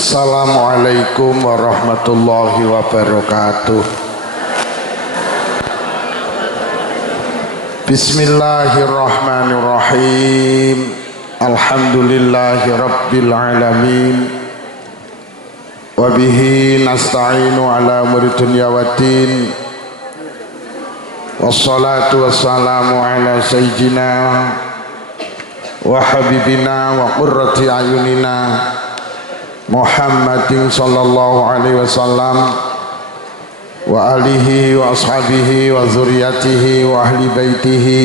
Assalamualaikum warahmatullahi wabarakatuh. Bismillahirrahmanirrahim. Alhamdulillahi rabbil alamin. Wabihi nasta'inu ala umuri dunya waddin. Wassalatu wassalamu ala sayyidina wa habibina wa qurrati ayunina Muhammadin sallallahu alaihi wasallam wa alihi wa ashabihi wa zuriyatihi wa ahli baitihi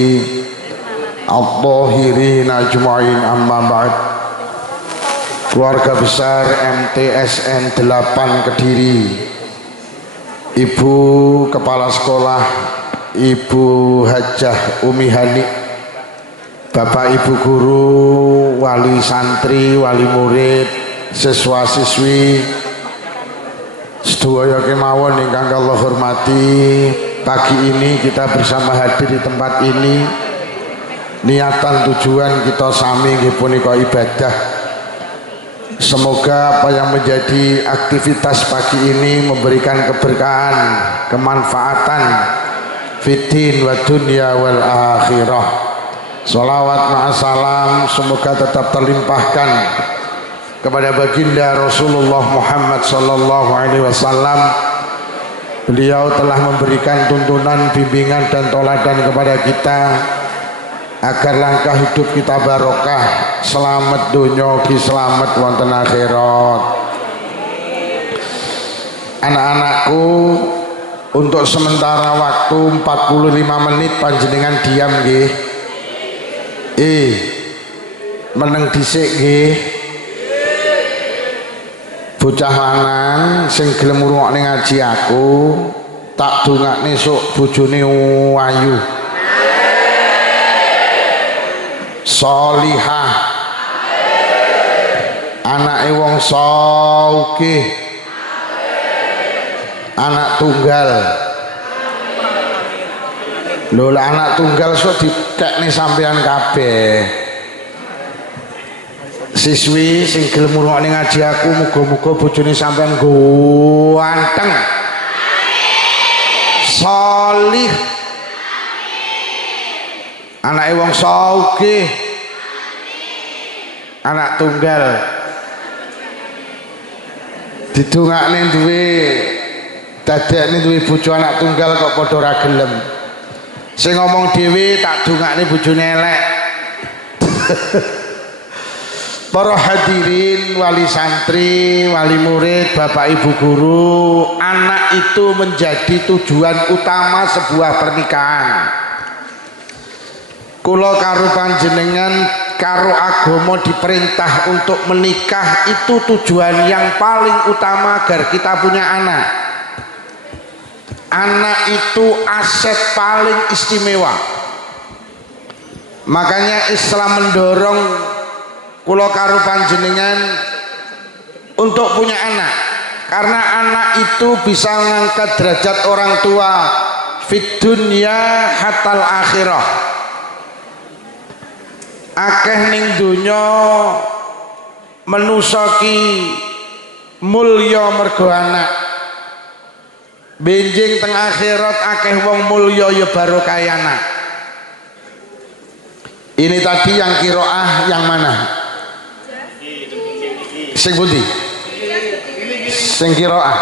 at-tahirin ajma'in, amma ba'd. Keluarga besar MTSN 8 Kediri, Ibu Kepala Sekolah Ibu Hajah Umi Hani, Bapak Ibu Guru, wali santri, wali murid, siswa siswi sedaya kemawon ingkang kula hormati, pagi ini kita bersama hadir di tempat ini. Niatan tujuan kita sami nggih punika ibadah. Semoga apa yang menjadi aktivitas pagi ini memberikan keberkahan, kemanfaatan fiddin wa dunya wal akhirah. Sholawat ma'asalam semoga tetap terlimpahkan kepada baginda Rasulullah Muhammad sallallahu alaihi wasallam. Beliau telah memberikan tuntunan, bimbingan dan toladan kepada kita agar langkah hidup kita barokah, selamat dunya ki selamat wonten akhirat. Anak-anakku, untuk sementara waktu 45 menit panjenengan diam nggih. Meneng dhisik nggih. Bocah lanang sing gelem ngrungokne ngaji aku, tak dongakne sok bojone ayu, sholihah, anake wong sugih, anak tunggal. Lho, anak tunggal sok dikekne sampean kabeh. Siswi sing gelem ngrungokne ngaji aku, muga-muga bojone sampean ganteng, sholih, anake wong sugih, anak tunggal. Didongakne duwe, dadekne duwe bojo anak tunggal kok padha ora gelem. Sing ngomong dhewe tak dongakne bojone elek. Para hadirin, wali santri, wali murid, bapak ibu guru, anak itu menjadi tujuan utama sebuah pernikahan. Kula karo panjenengan karo agama diperintah untuk menikah, itu tujuan yang paling utama agar kita punya anak. Anak itu aset paling istimewa. Makanya Islam mendorong kula karo panjenengan untuk punya anak, karena anak itu bisa mengangkat derajat orang tua fid dunya hatal akhirah. Akeh ning donya manusa ki mulya mergo anak, benjing teng akhirat akeh wong mulya ya barokah anak. Ini tadi yang qiraah yang mana? Sing pundi? Sing qiraah.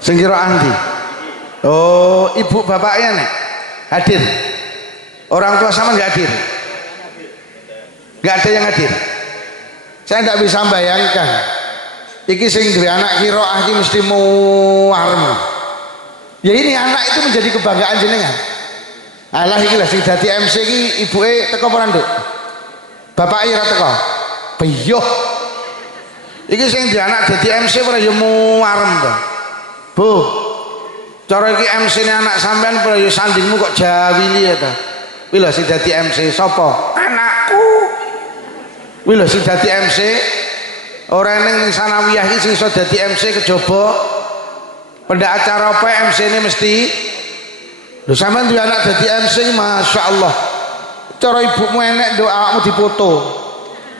Sing qiraah ndi? Oh, ibu bapaknya nih hadir. Orang tua sama nggak hadir? Nggak ada yang hadir. Saya nggak bisa bayangkan. Iki sing duwe anak qiraah iki mesti muarem. Ya ini anak itu menjadi kebanggaan jenengan. Alah iki lah sing dadi MC iki ibuke teko apa nduk? Bapake ora teko. Beyo. Iki sing dianak dadi MC ora ya muarem to. Bu. Cara iki MC-ne anak sampean ora ya sandingmu kok jawili ya to. Kuwi lho sing dadi MC sapa? Anakku. Kuwi lho sing dadi MC. Ora ning sanawiyah iki sing iso dadi MC kejaba. Pendak acara apa MC-ne mesti. Lho sampean duwe anak dadi MC, masyaallah. Cara ibumu enek nduk awakmu dipoto.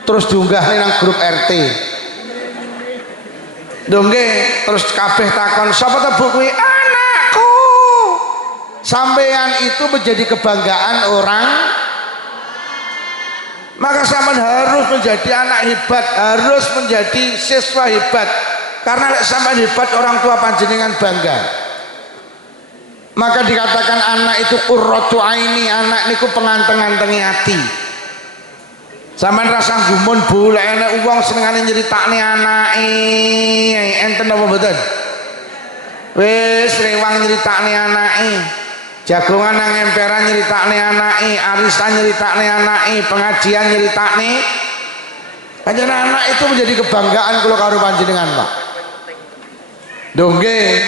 Terus diunggah nang grup RT. Lho nggih, terus kabeh takon, "Sapa ta Bu kuwi?" "Anakku." Sampeyan itu menjadi kebanggaan orang, maka sampean harus menjadi anak hebat, harus menjadi siswa hebat. Karena lek sampean hebat orang tua panjenengan bangga. Maka dikatakan anak itu qurratu aini, anak niku penganteng-antengi ati. Sampeyan rasa gumun Bu, lek enek wong senengane nyeritakne anake, enten apa mboten? Wis rewang nyeritakne anake. Jagongan nang emperan nyeritakne anake, arisan nyeritakne anake, pengajian nyeritakne. Panjenengan anak itu menjadi kebanggaan kula karo panjenengan, Pak. Nggih.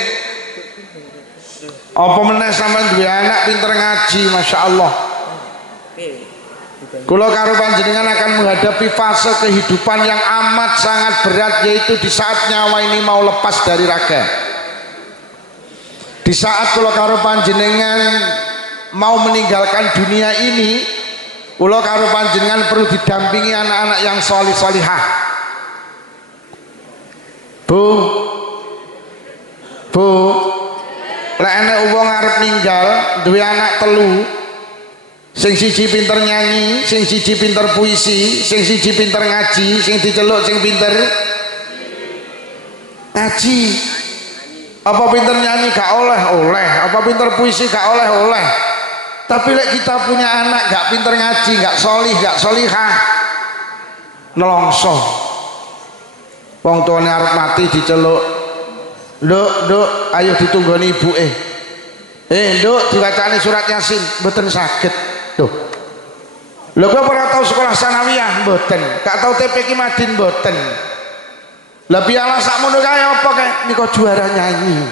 Apa meneh sampean duwe anak pinter ngaji, Masya Allah. Kula karo panjenengan akan menghadapi fase kehidupan yang amat sangat berat, yaitu di saat nyawa ini mau lepas dari raga. Di saat kula karo panjenengan mau meninggalkan dunia ini, kula karo panjenengan perlu didampingi anak-anak yang sholih sholihah. Bu, lek enek wong arep ninggal duwe anak telu, sing siji pinter nyanyi, sing siji pinter puisi, sing siji pinter ngaji, sing diceluk sing pinter ngaji. Apa pinter nyanyi gak oleh, apa pinter puisi gak oleh. Tapi lek kita punya anak gak pinter ngaji, gak sholih, gak sholihah, nelongso. Wong tuane arep mati diceluk, "Nduk, ayo ditunggoni ibuke." "Nduk, diwacani surat Yasin." "Mboten saged." Tuh. Lho kok ora tau sekolah sanawiyah? Mboten. Gak tau TPQ Madin? Mboten. Lah piala sakmono kae apa kae? Nika juara nyanyi.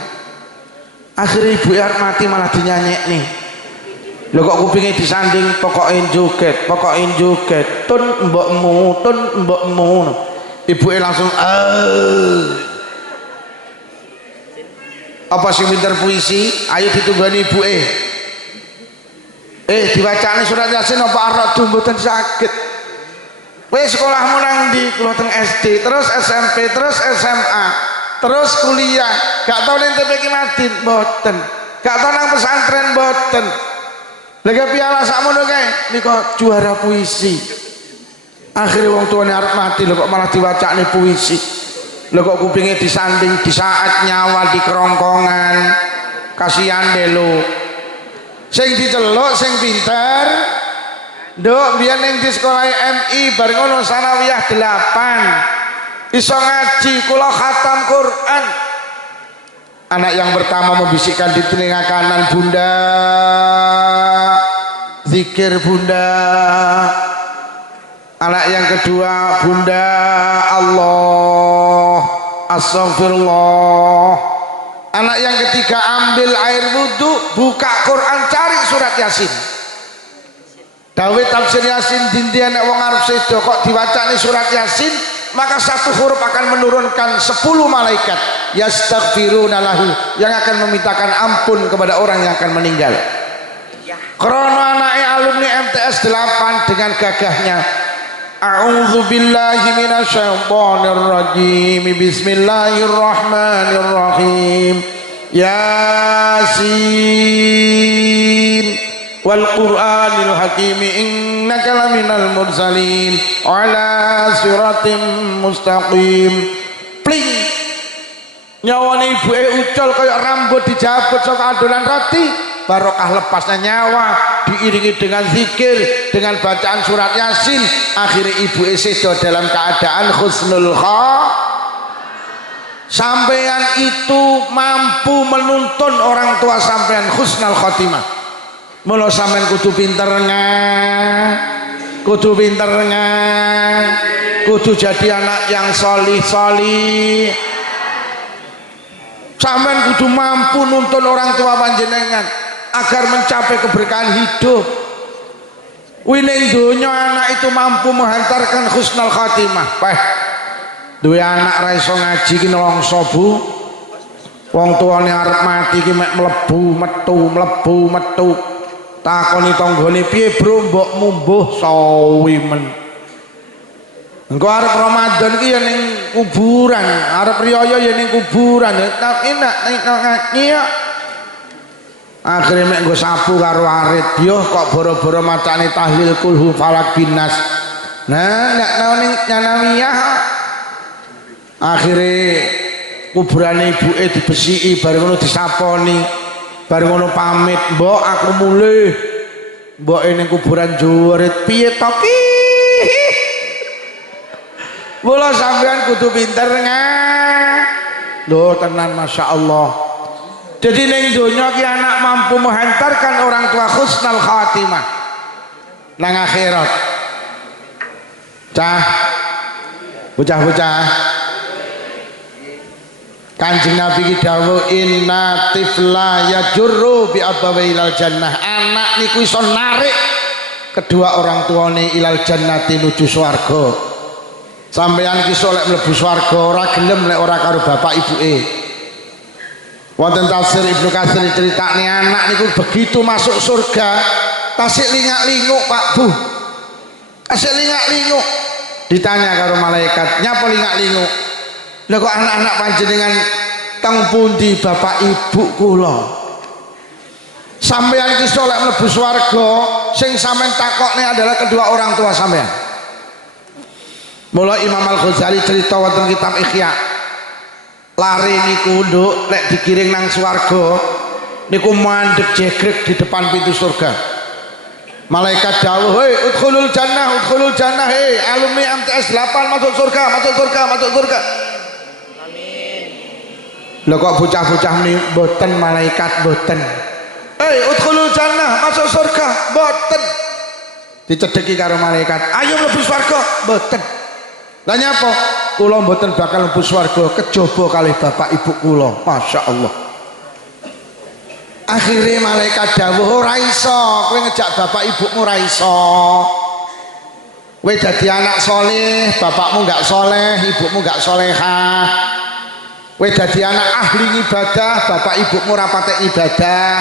Akhirnya ibu arep mati malah dinyanyekne. Lho kok kupinge disanding, pokoke joget. Tun mbokmu. Ibuke langsung Apa sing pinter puisi? Ayo ditunggoni ibuke. Diwacane surat Yasin apa aradu? Mboten saged. Wis sekolahmu nang ndi? Kula teng SD, terus SMP, terus SMA, terus kuliah. Gak tau ning TPQ Madin? Mboten. Gak tau nang pesantren? Mboten. Lha piala sakmono kae nika juara puisi. Akhirnya wong tuane arep mati lho kok malah diwacane puisi. Lho kok kupinge disanding di saat nyawa di kerongkongan. Kasihan deh lo. Sing diceluk sing pinter. Nduk biyen ning di sekolah MI bar ngono sanawiyah 8. Iso ngaji, kula khatam Quran. Anak yang pertama membisikkan di telinga kanan, "Bunda, zikir Bunda." Anak yang kedua, "Bunda, Allah, astagfirullah." Anak yang ketiga ambil air wudhu, buka Quran, cari surat Yasin. Dawuh tafsir Yasin dinti nek wong arep sedo kok diwacani surat Yasin, maka satu huruf akan menurunkan 10 malaikat yastaghfiruna lahu, yang akan memintakan ampun kepada orang yang akan meninggal. Krono anake alumni MTS 8 dengan gagahnya, "A'udzu billahi minasyaitonir rajim. Bismillahirrahmanirrahim. Yasin wal Qur'anil Hakim innaka laminal mursalin ala siratim mustaqim." Pling. Nyawane ibuke ucul kaya rambut dijabut saka adonan roti. Barokah lepasnya nyawa, diiringi dengan zikir, dengan bacaan surat Yasin. Akhirnya ibu sedo dalam keadaan husnul sampean itu mampu menuntun orang tua sampean husnul khotimah. Mula sampean kudu pinter kudu jadi anak yang solih. Sampean kudu mampu nuntun orang tua panjenengan agar mencapai keberkahan hidup. Wining donya anak itu mampu menghantarkan husnul khatimah. Duwe anak ra iso ngaji ki nelongso Bu. Wong tuane arep mati ki mek mlebu metu. Takoni tanggane, "Piye Bro, mbokmu mbuh sawi men." Engko arep Ramadan ki ya ning kuburan, arep riyaya ya ning kuburan, tak enak nyak. Akhirnya mek nggo sapu karo arit, yo kok boro-boro macane tahlil kulhu falak binas. Nah, ndak tau ning Nyanawiyah. Akhirnya kuburane ibuke dibesiki, bareng ngono disaponi, bareng ngono pamit, "Mbok aku mulih." Mbok ning kuburan jurit, "Piye to ki?" Mula sampean kudu pinter lho tenan Masya Allah. Jadi ning donya ki anak mampu menghantarkan orang tua husnul khatimah nang akhirat. Cah bocah-bocah Kanjeng Nabi ki dawuh inna tifla yajurru bi abawailal jannah. Anak niku iso narik kedua orang tuane ilal jannati nuju swarga. Sampeyan ki solek mlebu swarga ora gelem lek ora karo bapak ibuke. Wonten tafsir Ibnu Katsir critakne anak niku begitu masuk surga tasik lingak-linguk Pak Bu. Tasik lingak-linguk. Ditanya karo malaikat, "Nyapa lingak-linguk?" Lha kok anak-anak panjenengan teng pundi bapak ibu kula? Sampeyan ki solek mlebu swarga sing sampeyan takokne adalah kedua orang tua sampeyan. Mula Imam Al-Ghazali cerita wonten kitab Ihya, lari niku nduk lek digiring nang swarga niku mandeg jegrek di depan pintu surga. Malaikat dawuh, "Hei, udkhulul jannah, hei alumni MTS 8 masuk surga, masuk surga, masuk surga." Amin. Lho kok bocah-bocah ni mboten malaikat mboten. "Hei, udkhulul jannah, masuk surga." Mboten. Dicedheki karo malaikat, "Ayo mlebu swarga." Mboten. Lah nyapa? Kula mboten bakal mlebu swarga kejaba kalih bapak ibu kula. Masya Allah. Akhirnya malaikat dawuh, "Ora iso, kowe ngejak bapak ibumu ora iso. Kowe dadi anak soleh, bapakmu enggak soleh, ibumu enggak solehah. Kowe dadi anak ahli ibadah, bapak ibumu ora patek ibadah.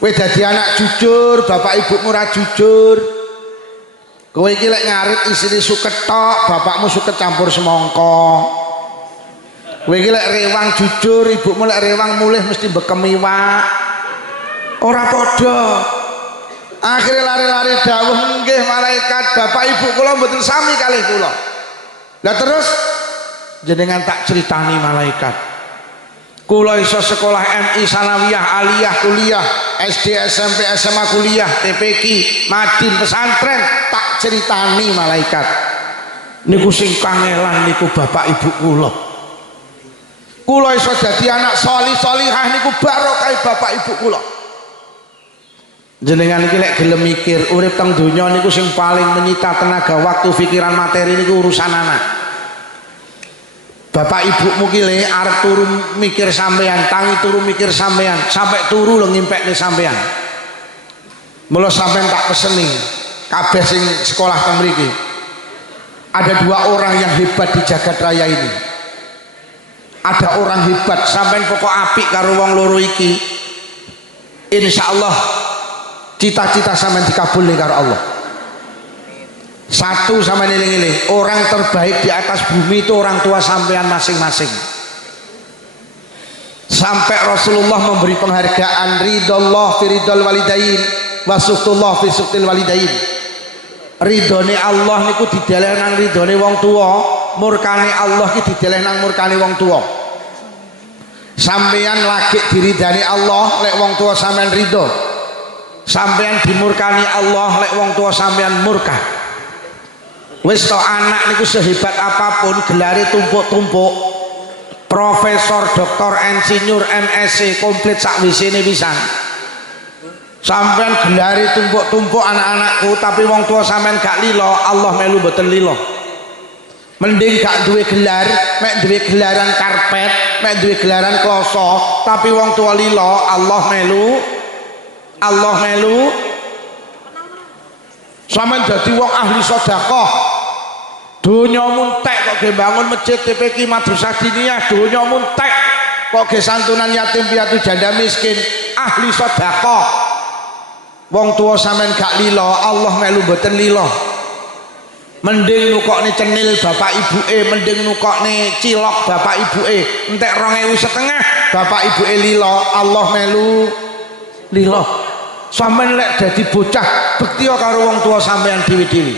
Kowe dadi anak jujur, bapak ibumu ora jujur. Kowe iki lek ngarit isine suket tok, bapakmu suket campur semangka. Kowe iki lek rewang jujur, ibumu lek rewang mulih mesti bekem iwak. Ora padha." Akhire lari-lari dawuh, "Nggih malaikat, bapak ibu kula mboten sami kalih kula." Lah terus jenengan tak critani malaikat. Kula iso sekolah MI Sanawiyah Aliyah kuliah, SD SMP SMA kuliah, TPQ Madin pesantren, tak ceritani malaikat. Niku sing kangelan niku bapak ibu kula. Kula iso dadi anak solih-solihah niku barokah bapak ibu kula. Jenengan iki lek gelem mikir urip teng donya niku sing paling menyita tenaga, waktu, pikiran, materi niku urusan anak. Bapak ibumu ki le arep turu mikir sampean, tangi turu mikir sampean, sampai turu lho ngimpekne sampean. Mula sampean tak peseni kabeh sing sekolah teng mriki. Ada dua orang yang hebat di jagat raya ini. Ada orang hebat, sampean pokok apik karo wong loro iki. Insyaallah cita-cita sampean dikabulne karo Allah. Satu sama nilai-nilai, orang terbaik di atas bumi itu orang tua sampean masing-masing. Sampai Rasulullah memberi penghargaan ridallah fi ridal walidain wa suktullah fi suktil walidain. Ridhone Allah niku dideleh nang ridhone wong tua, murkane Allah ki dideleh nang murkane wong tua. Sampean lagi diridani Allah lek wong tua sampean ridho. Sampean dimurkani Allah lek wong tua sampean murka. Wis to anak niku sehebat apapun gelare tumpuk-tumpuk, profesor, doktor, insinyur, MSc komplit sak wisine pisan. Sampean gelare tumpuk-tumpuk anak-anakku tapi wong tua sampean gak lilo, Allah melu mboten lilo. Mending gak duwe gelar, mek duwe gelaran karpet, mek duwe gelaran kloso, tapi wong tua lilo, Allah melu. Sampeyan dadi wong ahli sedekah. Donya muntek kok ge bangun masjid TPQ Madrasah Diniyah, donya muntek kok ge santunan yatim piatu janda miskin, ahli sedekah. Wong tua sampeyan gak lilo, Allah melu mboten lilo. Mending nukokne cenil bapak ibuke, mending nukokne cilok bapak ibuke, entek 2.500 bapak ibuke lilo, Allah melu lilo. Sampeyan lek dadi bocah bekti karo wong tua sampeyan dhewe-dhewe.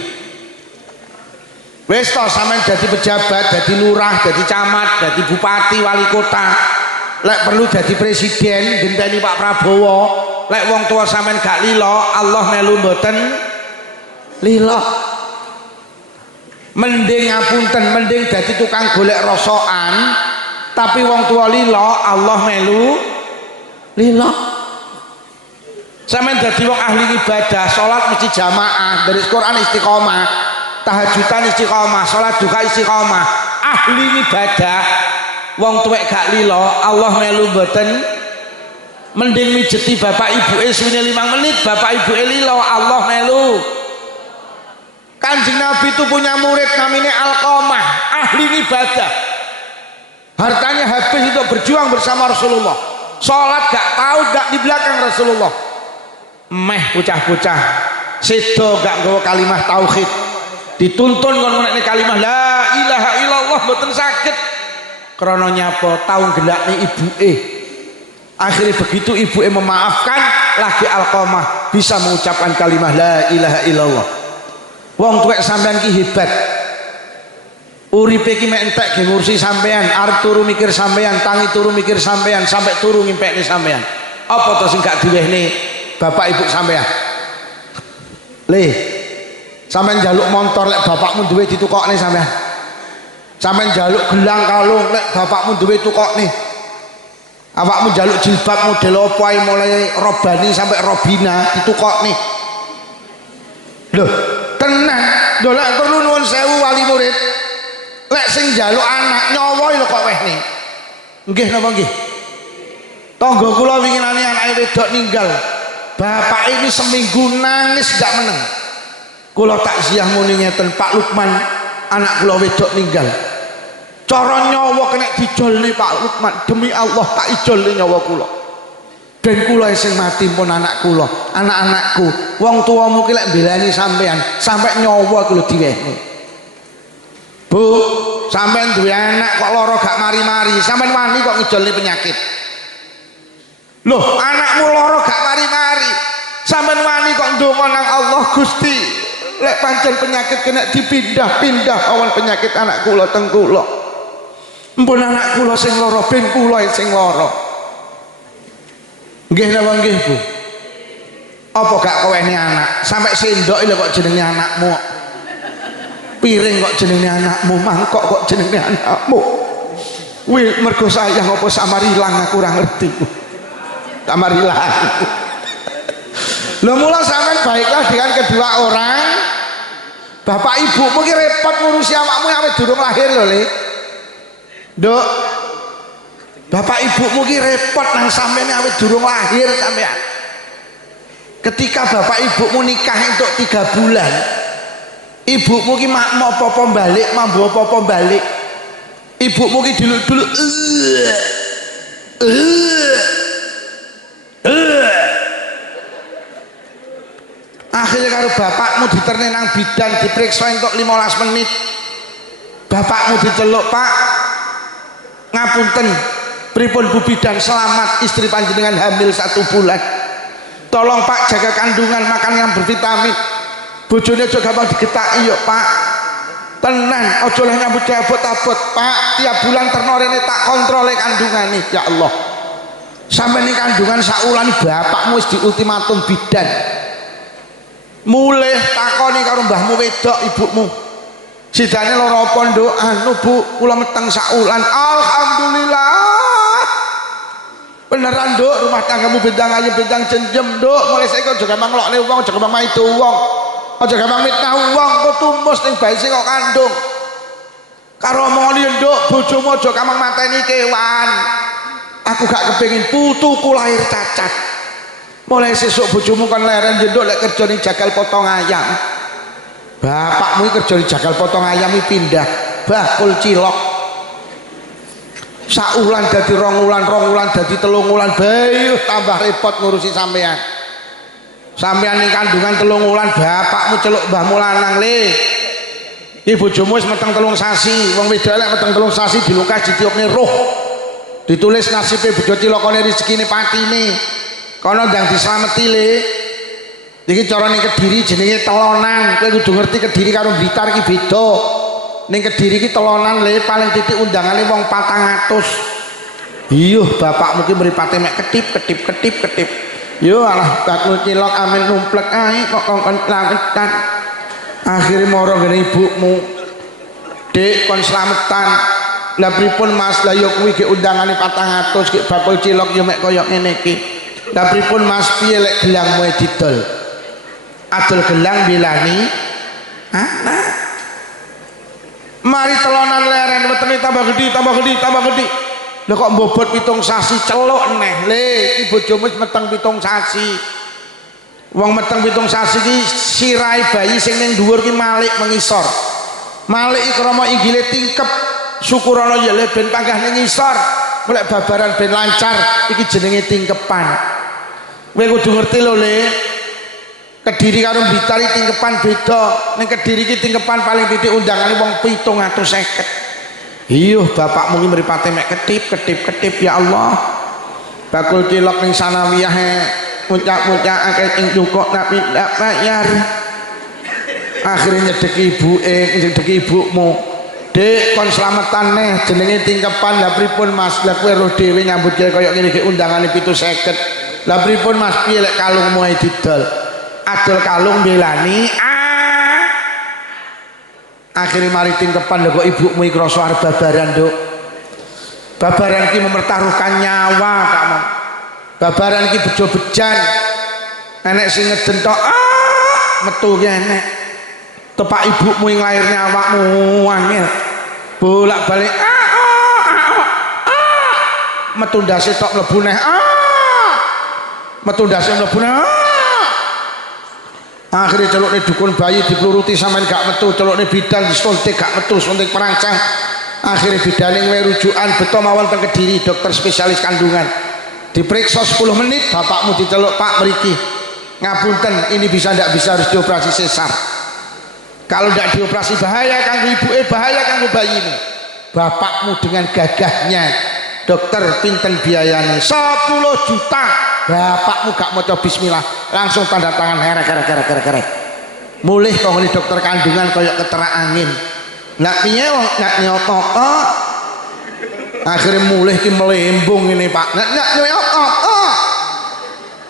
Wis to sampeyan dadi pejabat, dadi lurah, dadi camat, dadi bupati, wali kota. Lek perlu dadi presiden, genteni Pak Prabowo. Lek wong tua sampeyan gak lilo, Allah melu mboten lilo. Mending ngapunten, mending dadi tukang golek rosokan, tapi wong tua lilo, Allah melu lilo. Sampeyan dadi wong ahli ibadah, salat mesti jamaah, dari Quran istiqomah, tahajudan istiqomah, salat duha istiqomah, ahli ibadah. Wong tuwek gak lilo, Allah melu mboten. Mending mijeti bapak ibuke suwene 5 menit, bapak ibuke lilo, Allah melu. Kanjeng Nabi itu punya murid namanya Alqamah, ahli ibadah. Hartanya habis untuk berjuang bersama Rasulullah. Sholat gak tahu, gak di belakang Rasulullah. Meh bocah-bocah sedo gak nggawa kalimah tauhid. Dituntun kon menekne kalimah la ilaha illallah mboten saged. Krana nyapa tau gelakne ibuke. Akhirnya begitu ibuke memaafkan, lagi Alqamah bisa mengucapkan kalimah la ilaha illallah. Wong tuwek sampean ki hebat. Uripe ki mek entek ge ngurusi sampean, arep turu mikir sampean, tangi turu mikir sampean, sampai turu ngimpekne sampean. Apa to sing gak diwehne bapak ibu sampean? Le, sampean njaluk motor lek bapakmu duwe ditukokne sampean. Sampean njaluk gelang kalung lek bapakmu duwe tukokne. Awakmu njaluk jilbab model apa ae mulai Robani sampai Robina ditukokne. Loh, tenang, dolak perlu nuwun sewu wali murid. Lek sing njaluk anak nyawa lho kok wehne. Nggih napa nggih? Tangga kula winginane anake wedok ninggal. Bapak ini seminggu nangis gak meneng. Kula takziah muni ngeten, Pak Lukman, anak kula wedok ninggal. Cara nyawa kena dijolne Pak Lukman, demi Allah tak ijolne nyawa kula. Ben kula sing mati pun anak kula, anak-anakku. Wong tuamu ki lek mbelani sampean, sampai nyawa kuwi diwehne. Bu, sampean duwe anak kok lara gak mari-mari, sampean wani kok ngijolne penyakit. Loh, anakmu lara gak mari-mari, sampean wani kok ndonga nang Allah, Gusti. Lek pancen penyakit kena dipindah-pindah awan penyakit anak kula teng kula. Mpun anak kula sing lara, ben kula sing lara. Nggih napa nggih Bu? Apa gak kowene anak? Sampai sendok lho kok jenenge anakmu. Piring kok jenenge anakmu, mangkok kok jenenge anakmu. Kuwi mergo sayang apa samarilang aku ora ngerti Bu. Samarilang. Lho mula sampean baiklah dengan kedua orang. Bapak ibumu ki repot ngurusi awakmu awet durung lahir lho, Le. Nduk. Bapak ibumu ki repot nang sampeyan awet durung lahir sampean. Ketika bapak ibumu nikah untuk 3 bulan, ibumu ki mau apa-apa balik, mambu apa-apa balik. Ibumu ki dulu-dulu akhirnya karo bapakmu diterne nang bidan, diperiksa untuk 15 menit. Bapakmu diceluk, Pak, ngapunten, pripun Bu bidan, selamat istri panjenengan hamil 1 bulan. Tolong Pak jaga kandungan, makan yang bervitamin. Bojone aja gampang digetaki yo Pak. Tenan, aja oleh nyambut abot-abot Pak. Tiap bulan terno rene tak kontrole kandungane. Ya Allah. Sampai ini kandungan saulan bapakmu wis diultimatum bidan. Mulih takoni karo mbahmu wedok ibumu. Sidane lara apa nduk? Anu Bu, kula meteng saulan. Alhamdulillah. Beneran Nduk, rumah tanggamu bintang ayu bintang jenjem Nduk. Mulai saiki aja gampang nglokne wong, aja gampang maido wong. Aja gampang mitnah wong, kok tumus ning bayi sing kok kandung. Karo omongane Nduk, bojomu aja gampang mateni kewan. Aku gak kepengin putuku lahir cacat. Mulai sesuk bojomu kan leren Nduk lek kerja ning jagal potong ayam. Bapakmu kerja ning jagal potong ayam pindah bakul cilok. Saulan dadi 2 wulan, 2 wulan dadi 3 wulan, bayuh tambah repot ngurusi sampean. Sampean ning kandungan 3 wulan bapakmu celuk mbahmu lanang, Le. iki bojomu wis meteng 3 sasi wong wedok lek meteng 3 sasi dilungkas ditiupne roh ditulis nasibe bojo cilokane rezekine patine kono ndang dislameti le iki cara ning Kediri jenenge telonan kowe kudu ngerti Kediri karo Blitar iki beda ning Kediri iki telonan le paling titik undangane wong 400 iya bapakmu ki mripate mek ketip yo alah bakul cilok amin numplek ae kok kongkon langetan akhirnya moro ngene ibumu dek kon slametan lah pripun mas lah yo kuwi ge undangane 400 ge bakul cilok yo mek koyo ngene iki lah pripun mas piye lek gelangmu didol adol gelang bilani anak mari telonan leren wetenge tambah gede lha kok mbobot 7 sasi celuk neh le iki bojomu wis meteng 7 sasi wong meteng 7 sasi ki sirai bayi sing ning dhuwur ki malik mengisor malik krama inggile tingkep syukurana ya le ben panggah ning ngisor golek babaran ben lancar iki jenenge tingkepan kowe kudu ngerti lho le Kediri karo Blitar iki tingkepan beda ning Kediri iki tingkepan paling titik undangane wong 750 iya bapakmu ki mripate mek ketip ya Allah bakul cilok ning sanawiyah muncak-muncak akeh ing cukok tapi ndak bayar akhirnya nyedeki ibumu dek kon slametan neh jenenge tingkepan lah pripun mas lah kowe roh dhewe nyambut gawe kaya ngene iki undangane 750 lah pripun mas piye lek kalungmu ae didol adol kalung belani akhirnya mari tingkepan lho kok ibumu iki krasa arep babaran nduk babaran ki mempertaruhkan nyawa kamu babaran ki bejo-bejan enek sing ngeden tok metu ki enek tepak ibumu yang lahirnya awakmu angel bolak-balik metu ndase tok mlebu neh metu ndase mlebu neh akhirnya celukne dukun bayi dipluruti sampean gak metu celukne bidan disuntik gak metu suntik perangsang akhirnya bidane ngwe rujukan beto mawon teng Kediri dokter spesialis kandungan diperiksa 10 menit bapakmu diceluk pak mriki ngapunten ini bisa ndak bisa harus dioperasi sesar kalau ndak dioperasi bahaya kanggo ibuke bahaya kanggo bayine bapakmu dengan gagahnya dokter pinten biayanya 10 juta bapakmu gak maca bismillah langsung tanda tangan herek mulih kok ngene dokter kandungan kaya keterak angin nak piye wong nak nyoto akhirnya mulih ki melembung ini pak nak nyoto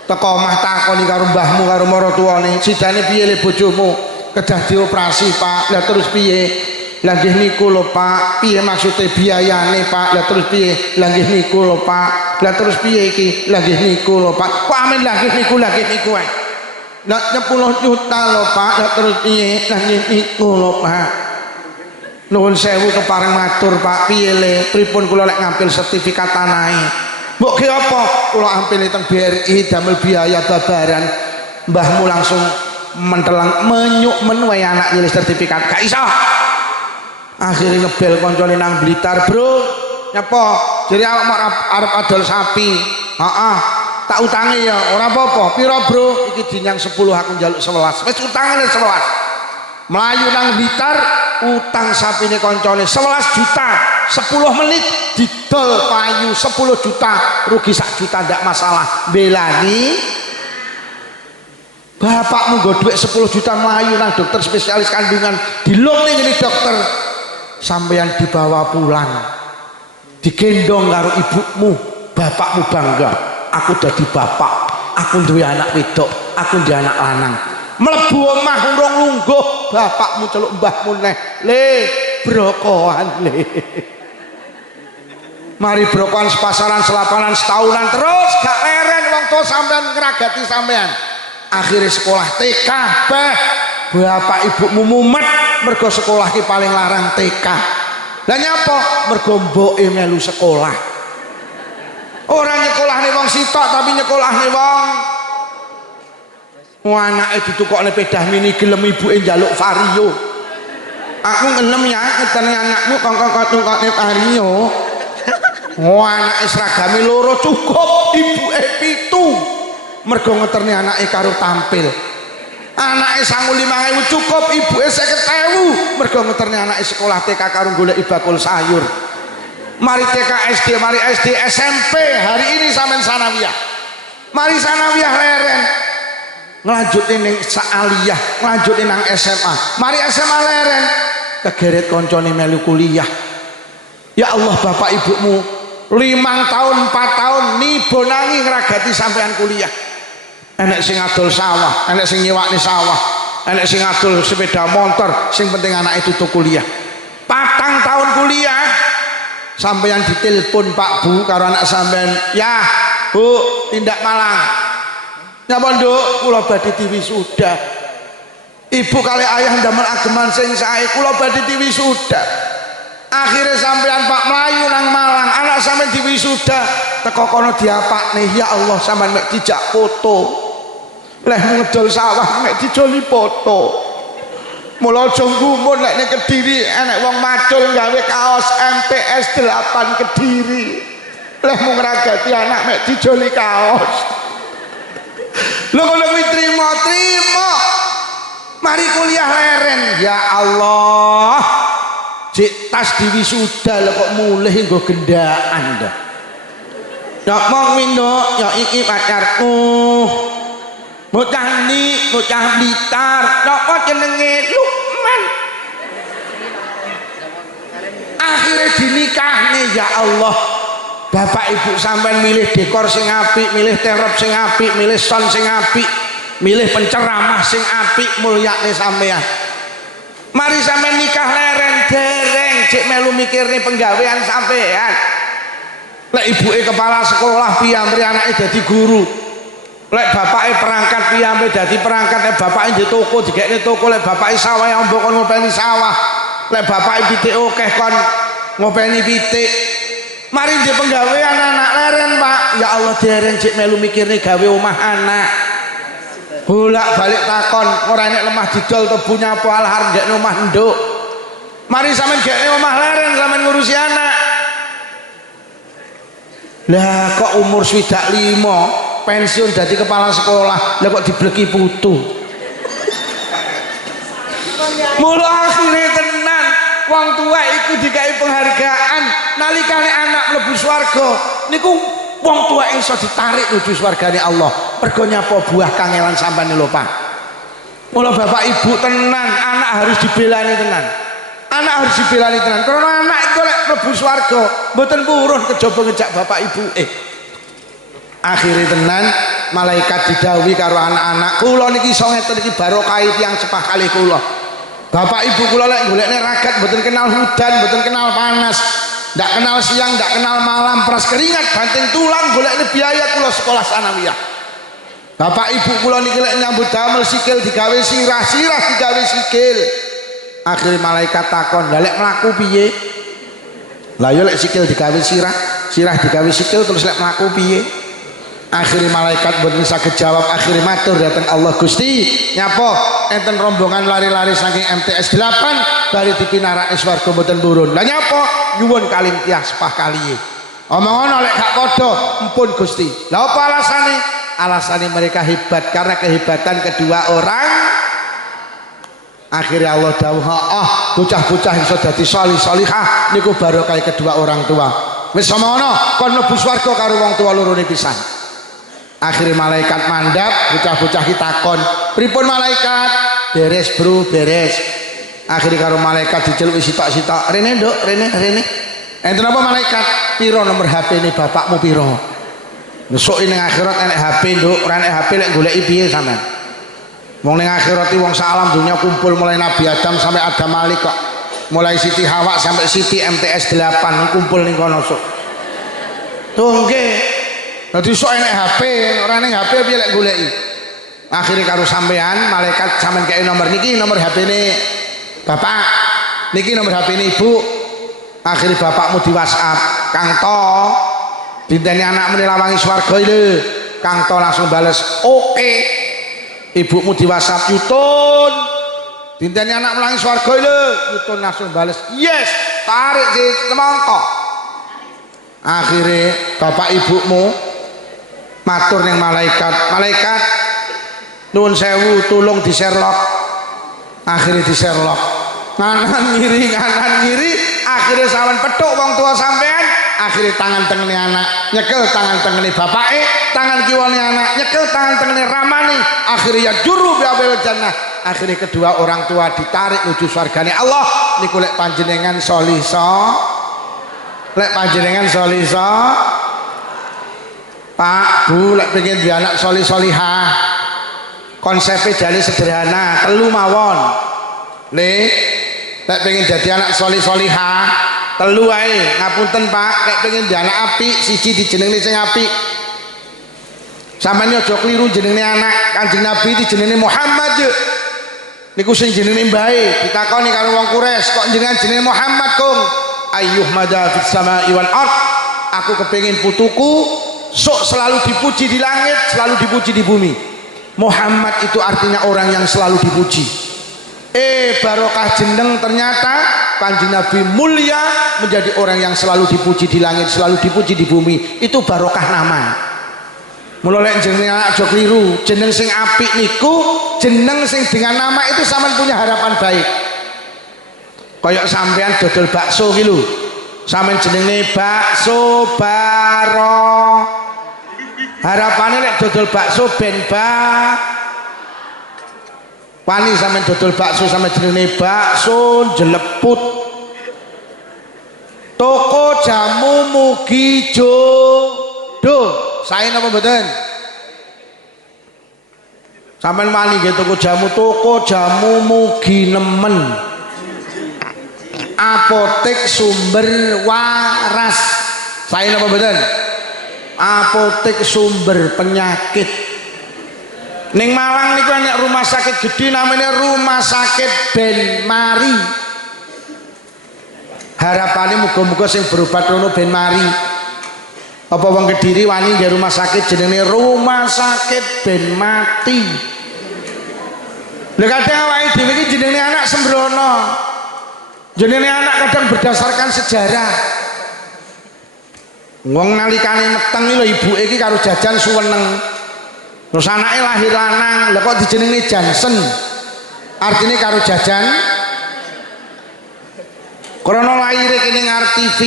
teko omah takoni karo mbahmu karo maratuwane sidane piye le bojomu kedah dioperasi pak lah terus piye lah nggih niku lho pak piye maksude biayane pak lah terus piye lah nggih niku lho pak lah terus piye iki lah nggih niku lho pak kok amin lah nggih niku ae nak 10 juta lho pak lah terus piye lah nggih niku lho pak nuwun sewu kepareng matur pak piye le pripun kula lek ngambil sertifikat tanahe mbok ki apa kula ampile teng BRI damel biaya babaran mbahmu langsung mentelang menyuk wae anak nyilih sertifikat gak iso akhirnya ngebel koncone nang Blitar bro nyapa jadi awak mau arep adol sapi tak utangi ya ora apa-apa piro bro iki dinyang 10 aku njaluk 11 wis utangane 11 melayu nang Blitar utang sapine koncone 11 juta 10 menit didol payu 10 juta rugi 1 juta ndak masalah belani bapakmu nggo dhuwit 10 juta melayu nang dokter spesialis kandungan dilung ning ngene dokter sampeyan dibawa pulang digendong karo ibumu bapakmu bangga aku dadi bapak aku duwe anak wedok aku duwe anak lanang mlebu omah urung lungguh bapakmu celuk mbahmu neh le brokohan le mari brokohan sepasaran selapanan setahunan terus gak leren wong tuwa sampean ngragati sampean akhirnya sekolah TK bapak ibumu mumet mergo sekolah ki paling larang TK lah nyapa mergo mboke melu sekolah orang nyekolahne wong sitok tapi nyekolahne wong anake ditukokne pedah mini gelem ibuke njaluk vario aku ngelem ya ketene anakmu kok tukokne vario anake seragame loro cukup ibuke 7 mergo ngeterne anake karo tampil Anake 5.000 cukup, ibuke 50.000 mergo ngeterne anake sekolah TK karo golek bakul sayur. Mari TK SD, mari SD SMP, hari ini sampean sanawiyah. Mari sanawiyah leren. Nglanjutin ning aliyah, nglanjutin nang SMA. Mari SMA leren. Kegeret koncone melu kuliah. Ya Allah, bapak ibumu 5 tahun 4 tahun nibonangi ngragati sampean kuliah. Enek sing adol sawah, enek sing nyewakne sawah, enek sing adol sepeda motor, sing penting anak itu tuh kuliah. 4 tahun kuliah, sampeyan ditelepon Pak Bu karo anak sampean, ya Bu tindak Malang. Nyapa Nduk, kula badhe diwisuda. Ibu kali ayah ndamel ageman sing sae, kula badhe diwisuda. Akhirnya sampean Pak mlayu nang Malang, anak sampean diwisuda, teko kono diapakne, ya Allah sampean mek dijak foto. Leh ngedol sawah mek dijoli foto. Mula aja ngumun nek ning Kediri enek wong macul gawe kaos MTS 8 Kediri. Leh mung ngragati anak mek dijoli kaos. Lho ngono kuwi trimo. Mari kuliah leren, ya Allah. Cik tas diwisuda lho kok mulih nggo gendaan dah. Ya mong Windo, ya iki pacarku. Bocah ni, bocah Blitar, napa jenenge Lukman. Akhirnya dinikahne, ya Allah. Bapak ibu sampean milih dekor sing apik, milih terop sing apik, milih sound sing apik, milih penceramah sing apik, mulyakne sampean. Mari sampean nikah leren dereng, cek melu mikirne penggawean sampean. Lek ibuke kepala sekolah piyambri anake dadi guru. Lek bapake perangkat piyambri dadi perangkat, lek bapake di toko digekne toko, lek bapake sawah yang mbok kon ngopeni sawah. Lek bapake pitik akeh kon ngopeni pitik. Mari di penggawean anak leren, Pak. Ya Allah dereng cek melu mikirne gawe omah anak. Bolak-balik takon, ora enek lemah didol tebu nyapo alhar ndekne omah nduk. Mari sampean gekne omah leren, sampean ngurusi anak. Lah kok umur 25 pensiun dadi kepala sekolah, lah kok dibleki putu. Mula akhire tenan wong tua iku dikai penghargaan nalikane anak mlebu swarga niku wong tua iso ditarik nuju swargane Allah mergo nyapa buah kangelan sampean lho Pak. Mula bapak ibu tenan, anak harus dibelani tenan. Anak harus dibelani tenan karena anak itu lek mlebu swarga mboten purun kejaba ngejak bapak ibu. Akhirnya tenan malaikat didhawuhi karo anak-anak, kula niki iso ngeten iki barokah tiyang sepah kalih kula. Bapak ibu kula lek golekne ragat mboten kenal hujan, mboten kenal panas, ndak kenal siang, ndak kenal malam, peras keringat banting tulang golekne biaya kula sekolah sanawiyah. Bapak ibu kula niki lek nyambut damel sikil digawe sirah, sirah digawe sikil. Akhirnya malaikat takon, "Lah lek mlaku piye?" Lah yo lek sikil digawe sirah, sirah digawe sikil terus lek mlaku piye? Akhirnya malaikat boten saged jawab, akhirnya matur datang Allah, Gusti nyapa enten rombongan lari-lari saking MTS 8 bari dipinarake swarga boten purun. Lah nyapa nyuwun kalim tiyah sepah kaliye. Omongono lek gak padha empun Gusti. Lah apa alasane? Alasane mereka hebat karena kehebatan kedua orang. Akhirnya Allah dawuh, bocah-bocah iso dadi salih-salihah niku barokah kedua orang tua. Wis semono kon mlebu swarga karo wong tua lorone pisan. Akhirnya malaikat mandap, bocah-bocah takon, pripun malaikat? Beres bro, beres. Akhirnya karo malaikat diceluki sitok-sitok, rene nduk, rene. Enten apa malaikat? Piro nomor HP ini bapakmu piro? Besok ini akhirat enek HP nduk, ora enek HP lek goleki piye sampean? Wong ning akhirat iki wong salam dunia kumpul mulai Nabi Adam sampai Adam Malik kok. Mulai Siti Hawa sampai Siti MTS 8 kumpul ning kono sok. Tuh nggih. Dadi sok enek HP, ora ning HP piye lek goleki. Akhire karo sampean malaikat sampean kei nomor niki nomor HP-ne Bapak. Niki nomor HP-ne Ibu. Akhire bapakmu di WhatsApp, Kang To, dinteni anakmu lawangi swarga lho. Kang To langsung bales, "Oke." Ibumu di WhatsApp, "Yutun, dinteni anak melangi swarga lho." Yutun langsung bales, "Yes." Tarik si semangka. Akhirnya bapak ibumu matur ning malaikat, "Malaikat, nuwun sewu tulung di Sherlock, akhirnya di Sherlock nganan ngiri akhirnya sawan petuk wong tua sampean, akhirnya tangan tengene anak nyekel tangan tengene bapake, tangan kiwane anak nyekel tangan tengene ramane, akhirnya ya juru bi'abil jannah, akhirnya kedua orang tua ditarik menuju surgane Allah. Niku lek panjenengan soliso, lek panjenengan soliso Pak Bu, lek pengen dia anak solih-solihah, konsepnya jadi sederhana, telu mawon. Lek pengen jadi anak solih-solihah, telu ae. Ngapunten Pak, lek pengen dia anak apik, siji dijenengi sing apik. Sampeyan aja kliru jenenge anak Kanjeng Nabi dijenengi Muhammad yo. Niku sing jenenge mbae, ditakoni karo wong Quraisy, kok jenengan jenenge Muhammad kong? Ayyuh madha fis sama'i wal ard. Aku kepengin putuku sok selalu dipuji di langit, selalu dipuji di bumi. Muhammad itu artinya orang yang selalu dipuji. Barokah jeneng, ternyata Kanjeng Nabi mulia menjadi orang yang selalu dipuji di langit, selalu dipuji di bumi. Itu barokah nama. Mula lek jeneng anak aja kliru, jeneng sing apik niku jeneng sing dengan nama itu sampean punya harapan baik. Kayak sampean dodol bakso ki lho. Sampeyan jenenge bakso baro, harapannya lek dodol bakso ben wani sampeyan dodol bakso sama jenenge bakso jeleput. Toko jamu mugi jodoh sae napa mboten? Sampeyan wani nggih toko jamu mugi nemen. Apotek sumber waras saya napa mboten? Apotek sumber penyakit. Ning Malang niku ana rumah sakit gede namanya Rumah Sakit Ben Mari. Harapane muga-muga sing berobat rono ben mari. Apa wong Kediri wani nggih rumah sakit jenenge Rumah Sakit Ben Mati. Lha kadang awake dhewe iki jenenge anak sembrono. Jenenge anak kadang berdasarkan sejarah. Wong nalikane meteng iki lho ibuke iki karo jajan suweneng. Terus anake lahir lanang, lha kok dijenengi Jansen. Artine karo jajan. Krana lahire kene ngarep TV.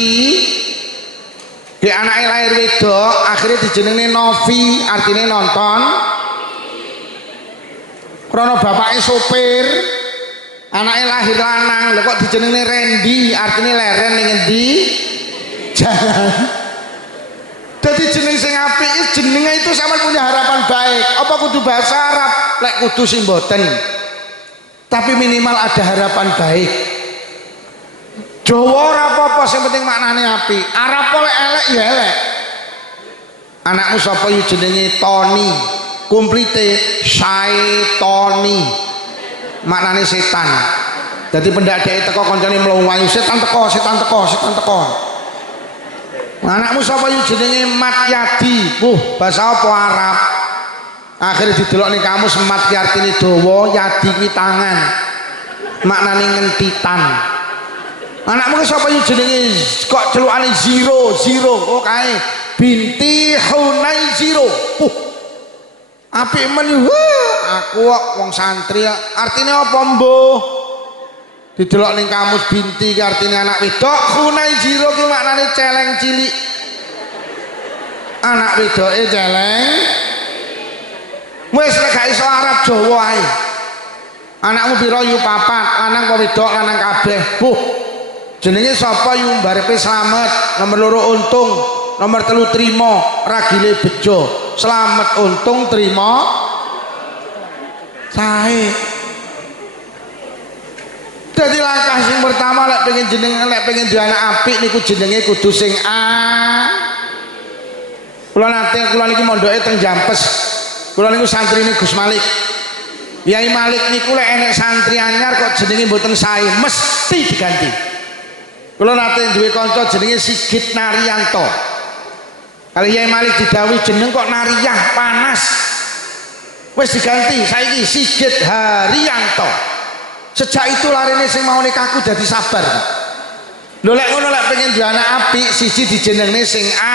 Di anake lahir wedok, akhirnya dijenengi Novi, artine nonton. Krana bapake sopir. Anaknya lahir lanang, lho kok dijenenge Randy, artinya leren ning endi? Jalan. Jadi jeneng sing apik jenenge itu sama punya harapan baik. Apa kudu bahasa Arab? Lek kudu sing mboten. Tapi minimal ada harapan baik. Jawa ora apa-apa sing penting maknane apik. Arab oleh elek ya elek. Anakmu sapa yo jenenge Tony. Komplite Syaitoni. Maknane setan. Jadi pendak dhek teko kancane mlayu setan teko. Anakmu sapa yo jenenge Mat Yadi. Bahasa apa Arab? Akhirnya didelok ning kamus mat ki artine dawa, yadi ki tangan. Maknane ngentitan. Anakmu sapa yo jenenge kok celukane Zero. Oh kae binti Hunay Zero. Apik men aku kok wong santri artinya apa mbuh? Didelok ning kamus binti ki artine anak wedok, Hunay Zero ki maknane celeng cilik. Anak wedoke celeng. Wis nek gak iso Arab Jawa ae. Anakmu pira yu papat, lanang apa wedok, lanang kabeh. Jenenge sapa yu mbarepe slamet, nomor 2 untung, nomor 3 trima, ragile bejo. Selamat untung terima sae. Jadi langkah sing pertama lek pengen jeneng lek pengen duwe anak apik niku jenenge kudu sing A. Kula niki mondoke teng Jampes. Kula niku santrine Gus Malik. Yai Malik niku lek enek santri anyar kok jenenge mboten sae mesti diganti. Kula nate duwe kanca jenenge Sigit Naryanto. Kalau Yai Malik didhawuhi jeneng kok Nariyah panas. Wis diganti saiki Sigit Haryanto. Sejak itu larine sing mau nikahku dadi sabar. Lho lek ngono lek pengen duwe anak apik siji dijenengne sing A.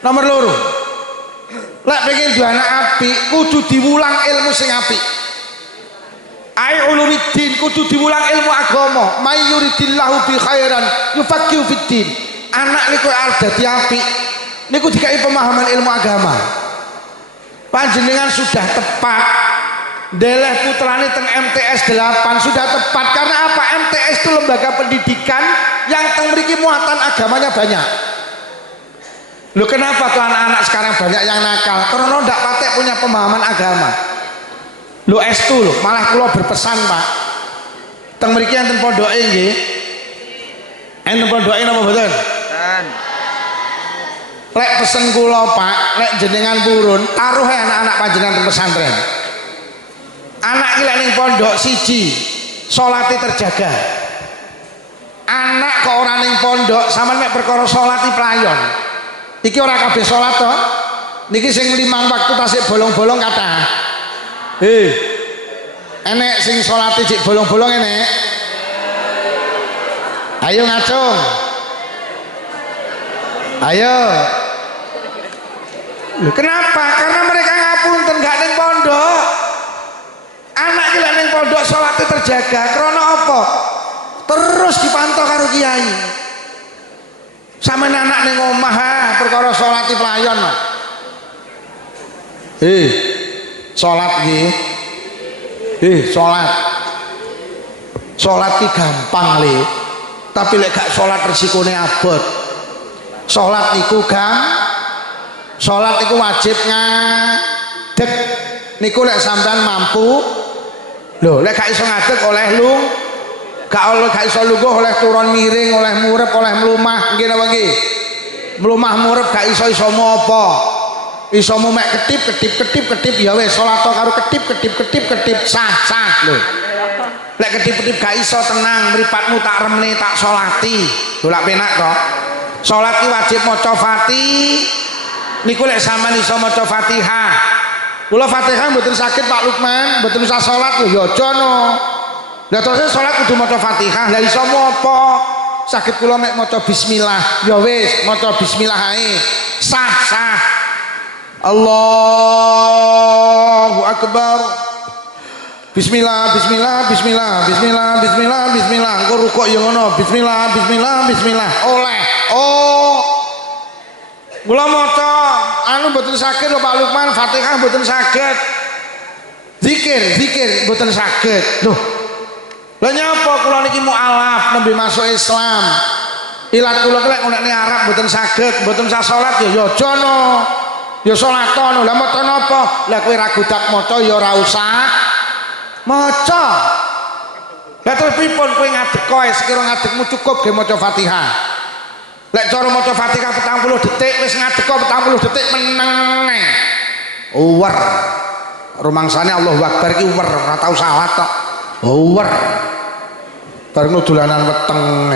Nomor 2 Lek pengen duwe anak apik kudu diwulang ilmu sing apik. Ai ulumiddin kudu diwulang ilmu agama. May yuridillahu bi khairan yufaqihu fiddin. Anak niku arep dadi apik niku dikai pemahaman ilmu agama. Panjenengan sudah tepat ndeleh putrane teng MTS 8 sudah tepat. Karena apa? MTS itu lembaga pendidikan yang teng mriki muatan agamanya banyak. Loh kenapa tuh anak-anak sekarang banyak yang nakal? Karena ndak patek punya pemahaman agama. Loh estu loh, malah kula berpesan Pak. Teng mriki enten pondoke nggih. Enten pondoke napa mboten? Lek pesen kula Pak, lek jenengan purun, taruh anak-anak panjenengan teng pesantren. Anak iki lek ning pondok siji, salate terjaga. Anak kok ora ning pondok, sampean mek perkara salat iki playon. Iki ora kabeh salat to. Niki sing 5 waktu tasik bolong-bolong kathah. Enek sing salate sik bolong-bolong enek. Ayo ngacung. Ayo. Loh, kenapa? Karena mereka ngapunten gak ning pondok. Anak iki lek ning pondok salate terjaga. Krana apa? Terus dipantau karo kiai. Sama anak ning omah perkara salat pelayon. Salat iki. Salat. Salat iki gampang le. Tapi lek gak salat resikone abot. Salat niku salat iku wajib ngadeg. Niku lek sampean mampu. Lho, lek gak iso ngadeg oleh gak iso lungguh oleh turun miring, oleh murep, oleh mlumah, nggih napa nggih? Mlumah murep gak iso apa. Iso mek ketip ya wis salat karo ketip sah lho. Lek ketip gak iso tenang, mripatmu tak remne tak salati. Lho lak penak to. Salat ki wajib maca Fatihah. Niku lek sampean iso maca Fatihah. Kula Fatihah mboten sakit Pak Lukman, mboten usah salat lho ya aja no. Lah terus salat kudu maca Fatihah. Lah iso apa? Saged kula mek maca bismillah. Ya wis, maca bismillah ae. Sah. Allahu akbar. Bismillah. Engko rukuk ya ngono. Bismillah. Oleh. Oh. Kula maca mboten saged lho Pak Lukman, Fatihah mboten saged. Zikir mboten saged. Loh. Lah nyapa kula niki mualaf nembe masuk Islam. Ilat kula lek nek Arab mboten saged, mboten usah salat ya aja no. Ya salat no. Lah maca napa? Lah kowe ra gudak maca ya ora usah maca. Lah terus pripun kowe ngadeg ae sekira ngadegmu cukup ge maca Fatihah. Lek cara maca Fatihah 40 detik wis ngadeg 40 detik meneng. Uwer. Rumangsane Allahu Akbar ki uwer, ora tau salat tok. Uwer. Bareng dolanan weteng.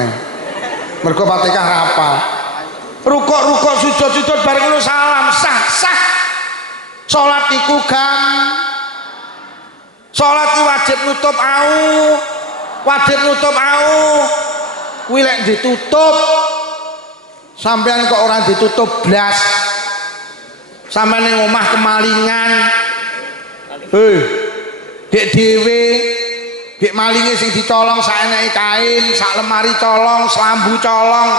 Mergo Fatihah ra hafal. Rukuk sujud bareng lu salam sah. Salat iku salat ki wajib nutup au. Kuwi lek ditutup sampean kok ora ditutup blas. Sampeyan ning omah kemalingan. Dek dhewe gek malinge sing dicolong saeneke kain, sak lemari colong, selambu colong,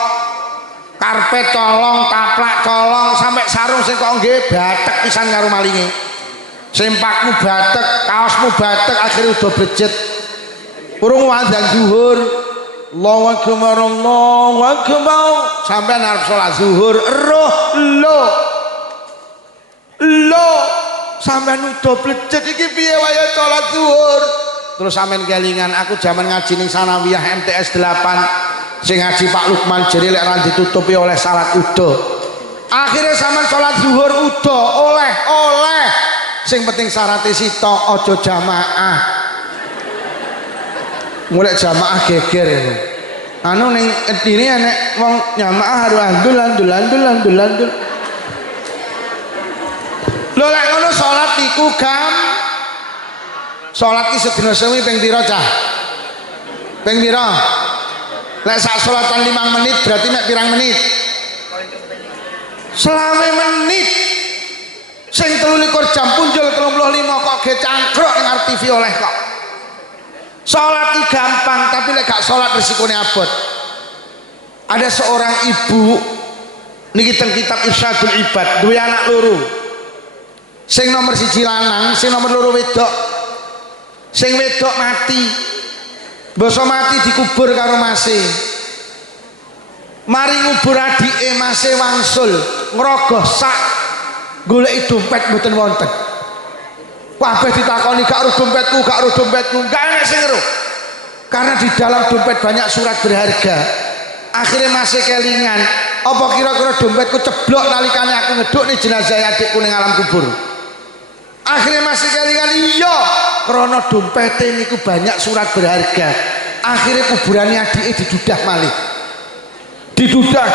karpet colong, taplak colong, sampai sarung sing kok nggih batek pisan karo malinge. Sempakmu batek, kaosmu batek, akhirnya udah brejet. Urung wadzan zuhur. Allahu akbar, sampai arep salat zuhur, lo sampean udah blejet iki piye wae salat zuhur. Terus sampean kelingan aku zaman ngaji ning sanawiyah MTS 8 sing ngaji Pak Lukman jere lek ra ditutupi oleh salat udo. Akhirnya sampean salat zuhur udo oleh. Sing penting syaratnya sitok aja jamaah. Mulai jamaah geger itu. Anu ning edine enek wong jamaah harus andul. Lho lek ngono salat iku salat ki sedina sewi ping pira cah? Ping pira? Lek sak salatan 5 menit berarti nek pirang menit? Selama menit. Sing 23 jam punjul 35 kok ge cangkruk ning arep TV oleh kok. Salat iki gampang tapi lek gak salat resikone abot. Ada seorang ibu niki teng kitab Irsyadul Ibad duwe anak loro. Sing nomor 1 lanang, sing nomor 2 wedok. Sing wedok mati. Basa mati dikubur karo mase. Mari ngubur adike mase wangsul ngrogoh sak goleki dompet mboten wonten. Kabeh ditakoni gak ro dompetku, gak ro dompetku, gak enek sing ro. Karena di dalam dompet banyak surat berharga. Akhirnya masih kelingan, apa kira-kira dompetku ceblok nalikane aku ngeduk nih jenazah adikku ning alam kubur. Akhirnya masih kelingan, iya, karena dompetnya niku banyak surat berharga. Akhirnya kuburannya adike didudah malih. Didudah,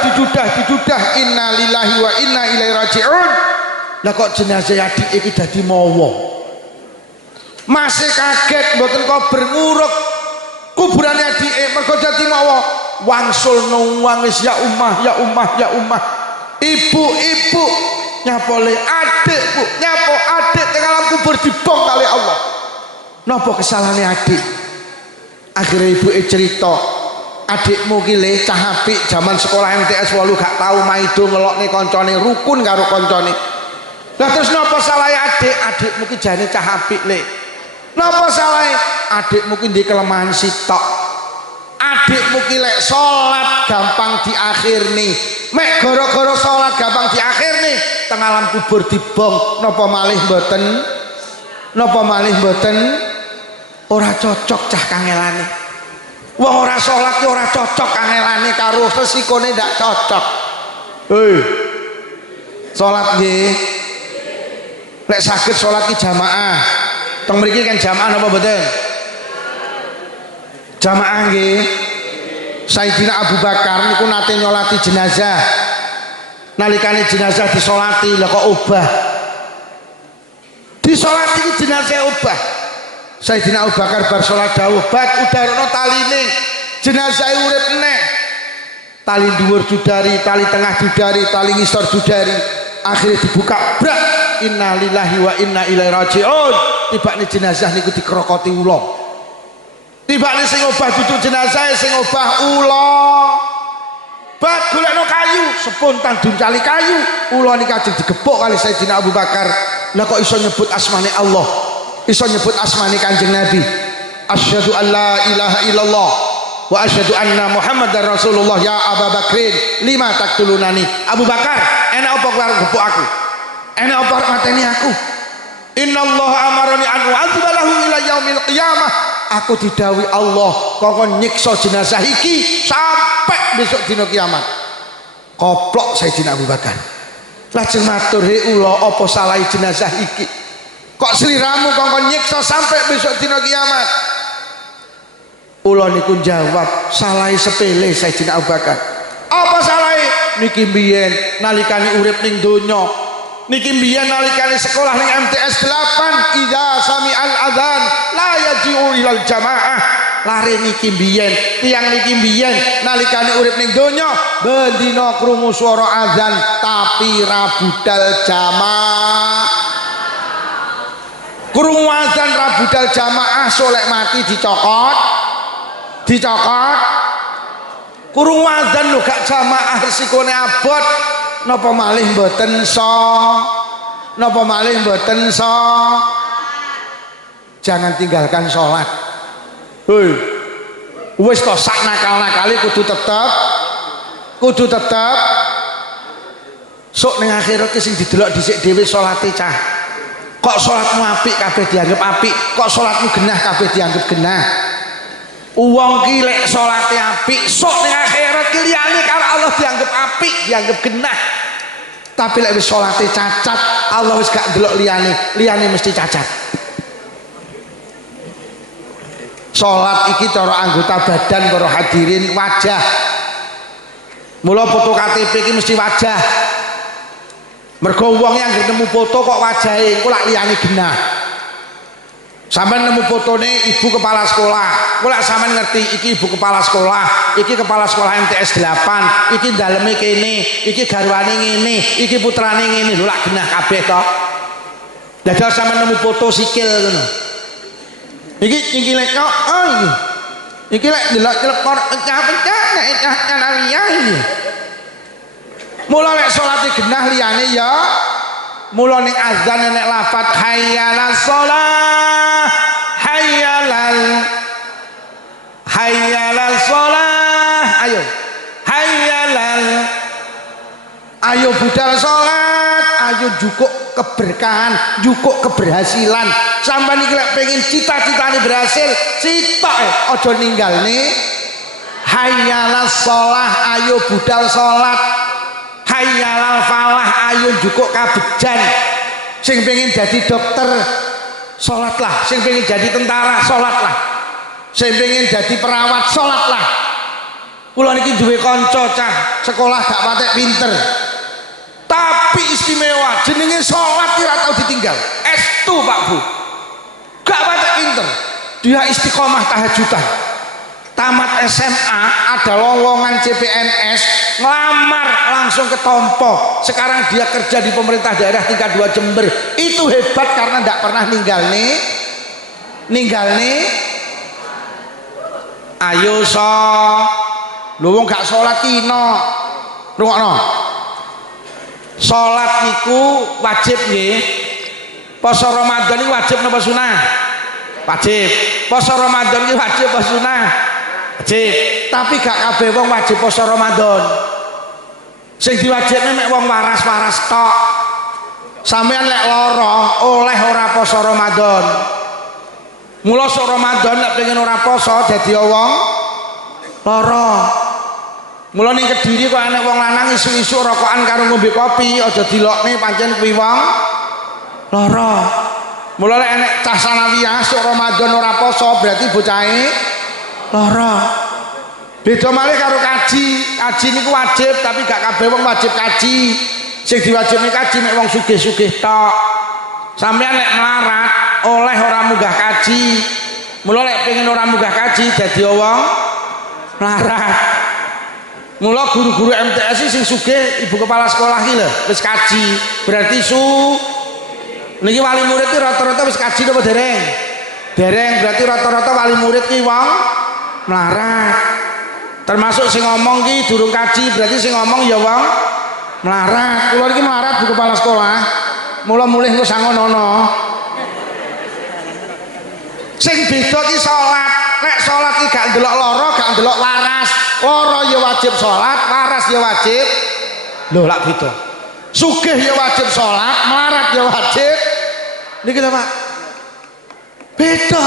inna lillahi wa inna ilaihi raji'un. Lah kok jenazah adike iki dadi mawa. Masih kaget mboten kober nguruk kuburannya adike mergo dadi mawa. Wangsul nuwang wis ya ummah ibu nyapole adik bu nyapo adik teng alam kubur dibong kali Allah. Napa kesalahane adik? Akhirnya ibu cerita, adikmu ki le cah apik zaman sekolah MTS 8 gak tau maido ngelokne koncone rukun karo koncone. Lah terus napa salahe adik? Adikmu ki jane cah apik le. Napa salahe? Adikmu ki ndek kelemahan sitok. Adikmu ki lek salat gampang diakhirni. Mek gara-gara salat gampang diakhirni teng alam kubur dibong. Napa malih mboten? Napa malih mboten? Ora cocok cah kangelane. Wong ora salat ki ora cocok kangelane karo resikone ndak cocok. Hei. Salat nggih. Lek saged salat ki jamaah. Teng mriki kan jamaah napa mboten? Jamaah nggih. Sayyidina Abu Bakar niku nate nyolati jenazah. Nalikane jenazah disolati lha kok obah. Disolati jenazah obah. Sayyidina Abu Bakar bar salat dawuh, "Bak udarono taline. Jenazah urip meneh." Tali dhuwur dudari, tali tengah dudari, tali ngisor dudari. Akhirnya dibuka, brak. Inna lillahi wa inna ilaihi raji'un. Tibane jenazah niku dikrokoti ula. Tibane sing obah duduk jenazah sing obah ula. Bat golekno kayu, spontan duncali kayu. Ula niki ajeng digebuk kali Sayyidina Abu Bakar. Lah kok iso nyebut asmane Allah? Iso nyebut asmane Kanjeng Nabi. Asyhadu an la ilaha illallah wa asyhadu anna Muhammadar Rasulullah. Ya Abu Bakrin, lima taktulunani. Abu Bakar, enak apa kowe arep gebuk aku? Enak apa arep mateni aku? Innallaha amarani an u'adziba lahu ila yaumil qiyamah. Aku didawi Allah kok nyiksa jenazah iki sampai besok dina kiamat. Koplok Sayyidina Abu Bakar. Lajeng matur, "He ula, apa salahi jenazah iki? Kok sliramu kok nyiksa sampai besok dina kiamat?" Ula niku jawab, "Salahi sepele Sayyidina Abu Bakar." "Apa salahi?" "Niki mbiyen nalikane urip ning donya, niki mbiyen nalikane sekolah ning MTS 8, idza sami'al adzan la yaji'u ilal jamaah." Lare niki mbiyen, tiyang niki mbiyen nalikane urip ning donya bendina krungu swara adzan tapi ra budal jamaah. Krungu adzan ra budal jamaah solek mati dicokot. Krungu adzan lho gak jamaah resikone abot. Napa malih mboten jangan tinggalkan sholat. Hei, wis to sak nakal-nakali kudu tetep sok ning akhirat sing didelok dhisik dhewe salate cah. Kok salatmu apik kabeh dianggap apik, kok salatmu genah kabeh dianggap genah. Wong ki lek salate apik sok ning akhirat ki liyane karo Allah dianggap apik, dianggap genah. Tapi lek wis salate cacat, Allah wis gak ndelok liyane mesti cacat. Salat iki cara anggota badan para hadirin wajah. Mula foto KTP iki mesti wajah. Mergo wong yang nemu foto kok wajahe engko lak liyane genah. Sampeyan nemu fotone ibu kepala sekolah, kok lak sampeyan ngerti iki ibu kepala sekolah, iki kepala sekolah MTS 8, iki daleme kene, iki garwane ngene, iki putrane ngene, lho lak genah kabeh to. Dadal sampe nemu foto sikil ngono. Iki lek kok iki lek delok telepon pecah-pecah nek Alawiyah iki. Mula lek salate genah liyane ya mula ning azan nek lafat hayyalas shalah hayyalas shalah ayo budal salat, ayo jukuk keberkahan, jukuk keberhasilan. Sampeyan iki lek pengen cita-citane berhasil, sitok aja ninggalne hayyalas shalah, ayo budal salat, hayyalal falah, ayo jukuk kabejan. Sing pengen jadi dokter, salatlah. Sing pengen jadi tentara, salatlah. Sing pengen jadi perawat, salatlah. Kula niki duwe kanca cah sekolah gak patek pinter, tapi istimewa, jenenge sholat ora tau ditinggal. Estu Pak Bu, gak patek pinter, dia istiqomah tahajudan. Tamat SMA ada lowongan CPNS, ngelamar langsung ketompo. Sekarang dia kerja di pemerintah daerah tingkat 2 Jember. Itu hebat karena ndak pernah ninggal nih. Ayo lho wong gak salat kino. Rungokno. Salat niku wajib nggih. Poso Ramadan iki wajib napa sunah? Wajib. Poso Ramadan iki wajib apa sunah? Wajib. Tapi gak kabeh wong wajib poso Ramadan. Sing diwajibne mek wong waras-waras tok. Sampeyan lek lara oleh ora poso Ramadan. Mula sok Ramadan nek pengen ora poso dadi wong lara. Mula ning Kediri kok enek wong lanang isu-isu rokokan karo ngombe kopi, aja dilokne pancen kuwi wong lara. Mula lek enek cah sanawiyah sok Ramadan ora poso berarti bocahe lara. Beda malih karo kaji. Kaji niku wajib tapi gak kabeh wong wajib kaji. Sing diwajibne kaji mek wong sugih-sugih tok. Sampeyan lek melarat oleh ora munggah kaji. Mula lek pengen ora munggah kaji dadi wong melarat. Mula guru-guru MTS sing sugih ibu kepala sekolah iki lho wis kaji. Berarti niki wali murid iki rata-rata wis kaji apa dereng? Dereng, berarti rata-rata wali murid ki wong melarat. Termasuk sing ngomong ki durung kaji, berarti sing ngomong ya wong melarat. Kula iki melarat bu kepala sekolah. Mula mulih engko sangono. Sing beda ki salat. Nek salat ki gak ndelok lara, gak ndelok waras. Lara ya wajib salat, waras ya wajib. Lho lak beda. Sugih ya wajib salat, melarat ya wajib. Niki lho Pak. Beda.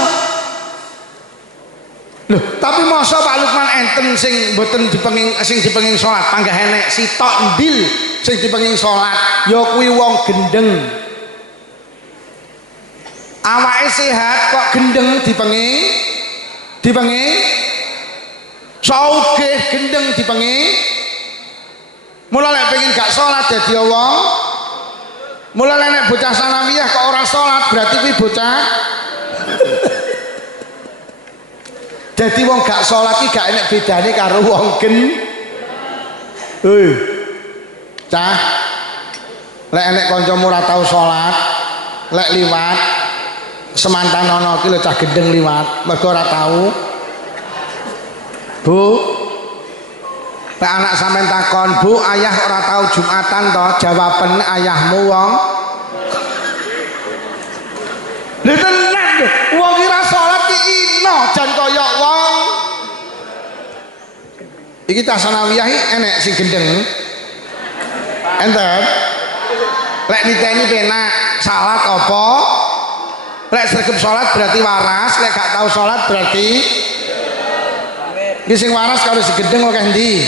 Loh, tapi masa Pak Lukman enten sing mboten dipenging salat, panggah enek sitok ndil sing dipenging salat, ya kuwi wong gendeng. Awake sehat kok gendeng dipenging saugih gendeng dipenging. Mula lek pengen gak salat dadi wong. Mula nek bocah sanawiyah kok ora salat berarti kuwi bocah jadi wong gak salat iki gak enek bedane karo wong cah lek enek kancamu ora tau salat lek liwat semantan ana iki lho cah gendeng liwat mergo ora tau. Bu lek anak sampean takon, Bu ayah ora tau Jumatan to? Jawaben ayahmu wong lha tenan lho wong iki ora salat ki ino jan kaya wong iki tas sanawiyah enek sing gendeng enten lek niteni penak salat apa lek sregep salat berarti waras lek gak tau salat berarti iki sing waras karo sing gendeng akeh ndi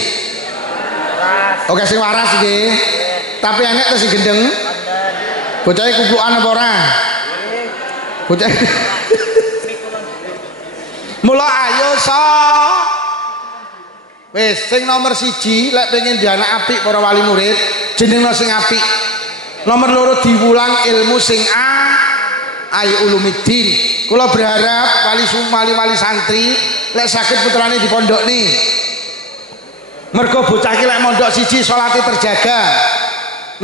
oke sing waras iki tapi enek to sing gendeng bocah kukukan apa ora bocah mula ayo wis sing nomor 1 lek pengen di anak apik para wali murid jenengno sing apik. Nomor 2 diwulang ilmu sing ayo ulumiddin. Kula berharap wali santri lek saged putrane di pondok nih. Mergo bocah iki lek mondok 1 salate terjaga.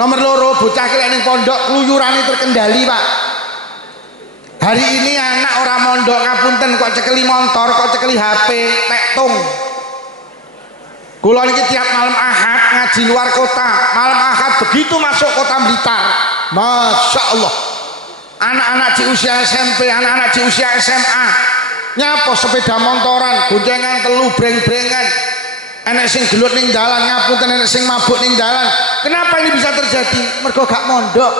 Nomor 2 bocah iki lek ning pondok kluyurane terkendali, Pak. Hari ini anak orang mondok ngapunten kok cekeli motor, kok cekeli HP, tektung. Kula niki tiap malam Ahad ngaji luar kota. Malam Ahad begitu masuk kota Blitar, Masya Allah. Anak-anak di usia SMP, anak-anak di usia SMA, nyapa sepeda motoran, goncengan telu breng-brengan. Enek sing gelut ning dalan, ngapunten enek sing mabuk ning dalan. Kenapa ini bisa terjadi? Mergo gak mondok.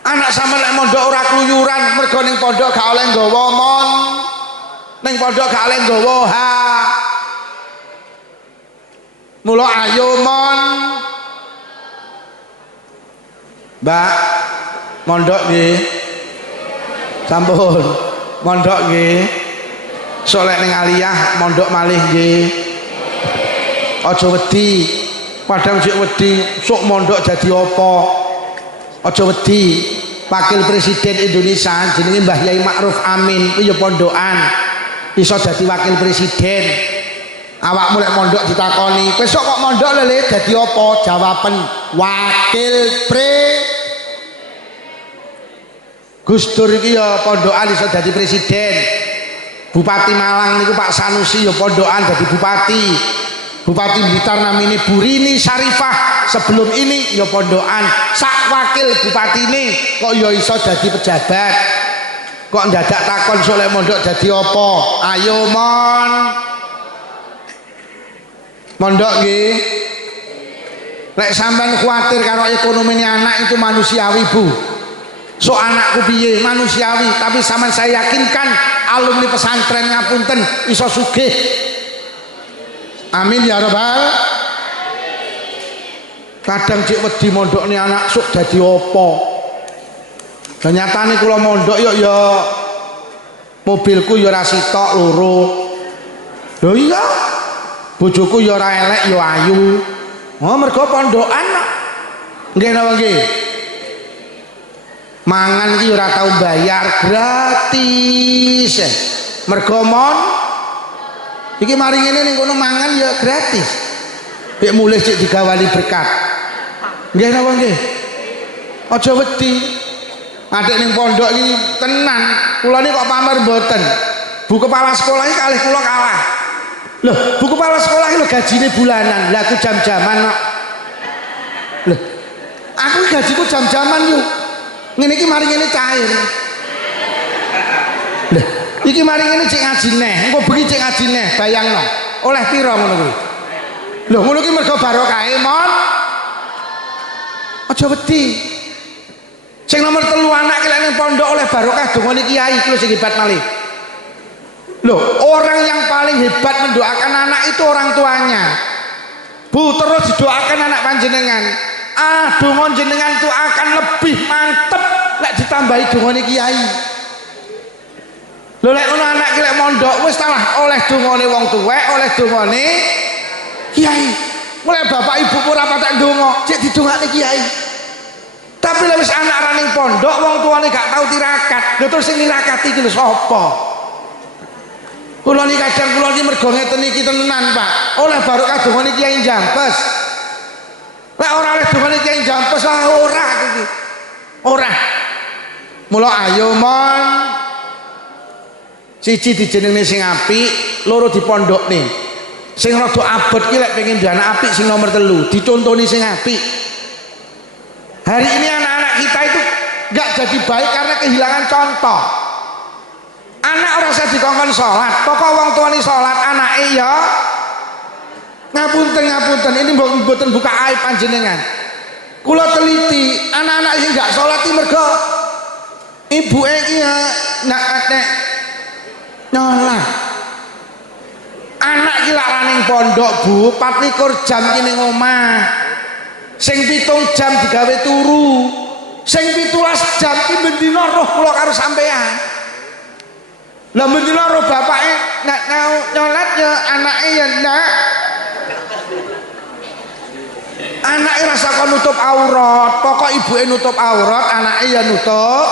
Anak sama nek mondok ora kluyuran, mergo ning pondok gak oleh nggawa mon. Ning pondok gak oleh nggawa ha. Mula ayo mon. Mbak, mondok nggih. Sampun. Mondok nggih. Solek ning aliyah mondok malih nggih. Aja wedi, padang sik wedi sok mondok jadi apa? Aja wedi. Wakil Presiden Indonesia jenenge Mbah Yai Ma'ruf Amin kuwi ya pondokan. Iso dadi wakil presiden. Awakmu lek mondok ditakoni, kowe sok kok mondok lho dadi apa? Jawaben wakil Gus Dur iki ya pondokan iso dadi presiden. Bupati Malang niku Pak Sanusi ya pondokan dadi bupati. Bupati Blitar namanya Burini Syarifah sebelum ini ya pondokan. Sak wakil bupati ini kok ya iso dadi pejabat. Kok ndadak takon sok lek mondok dadi apa? Ayo mon. Mondok nggih. Lek sampean kuatir karo ekonomi anak itu manusiawi Bu. So anakku piye manusiawi, tapi sampean saya yakinkan alumni pesantren ngapunten iso sugih. Amin ya rabbal. Kadang cek wedi mondokne anak sok dadi apa. Dan nyatane kula mondok ya mobilku ya ora sitok loro. Lho iya. Bojoku ya ora elek ya ayu. Oh mergo pondokan. Nggih napa nggih? Mangan iki ora tau bayar, gratis. Mergo iki mari ngene ning kono mangan ya gratis. Nek mulih cek digawani berkat. Nggih napa nggih? Aja wedi. Adek ning pondok iki tenan. Kula niki kok pamer mboten. Bu kepala sekolah iki kalih kula kalah. Loh, bu kepala sekolah iki lho gajine bulanan. Lah aku jam-jaman kok. Loh. Aku gajiku jam-jaman yo. Ngene iki mari ngene cair. Lah iki mari ngene cek ngaji neh, engko bengi cek ngaji neh, bayangno. Oleh pira ngono kuwi? Lho, ngono ki mergo barokahe, mon. Aja wedi. Sing nomor 3 anak ki lek ning pondok oleh barokah dongane kiai iki lho sing hebat malih. Lho, orang yang paling hebat mendoakan anak itu orang tuanya. Bu, terus didoakan anak panjenengan. Donga jenengan itu akan lebih mantep lek ditambahi dongane kiai. Lho lek ono anak ki lek mondok wis talah oleh dongane wong tuwek, oleh dongane kiai. Mulai bapak ibu ora patek ndonga, cek didongakne kiai. Tapi lek wis anak ra ning pondok wong tuane gak tau tirakat. Lho terus sing nirakati iki lho sapa? Kula niki kadang kula niki mergo ngeten iki tenan, Pak. Oleh barokah dongane kiai Jampes. Lek ora oleh dongane kiai Jampes lah ora iki. Ora. Mula ayo mon. Siji dijenengne sing apik, loro dipondokne. Sing rada abot ki lek pengen duwe anak apik sing nomor 3, dicontoni sing apik. Hari ini anak-anak kita itu gak jadi baik karena kehilangan contoh. Anak ora usah dikongkon salat, pokok wong tuane salat, anake ya ngapunten ini mboten buka aib panjenengan. Kula teliti, anak-anak sing gak salat iki mergo ibuke iki ya nek nyolah. Anak ki lak raning pondok Bu, 24 jam ki ning omah. Sing 7 jam digawe turu. Sing 17 jam ki bendina roh kula karo sampean. Lah bendina roh bapake nek nyolat ya anake ya ndak. Anake rasa kon nutup aurat, pokok ibuke nutup aurat, anake ya nutup.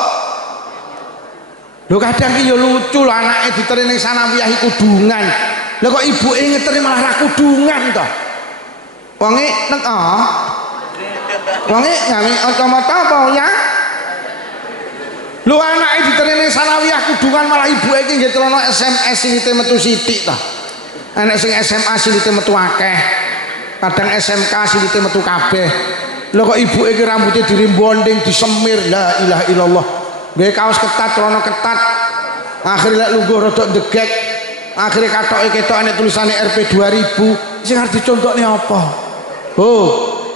Lho kadang ki ya lucu lho anake diteri ning sanawiyah kudungan. Lah kok ibuke ngeteri malah ra kudungan to. Wonge nek Wonge gawe kacamata apa ya? Lho anake diterene sanawiyah kudungan malah ibuke iki nggih celana SMS silite metu sithik ta. Enek sing SMA silite metu akeh. Kadang SMK silite metu kabeh. Lho kok ibuke iki rambutnya dirimbonding, disemir. La ilaha illallah. Nggih kaos ketat, celana ketat. Akhire lek lungguh rodok degek. Akhire katoke ketok enek tulisane RP 2000. Sing arep dicontokne apa? Oh,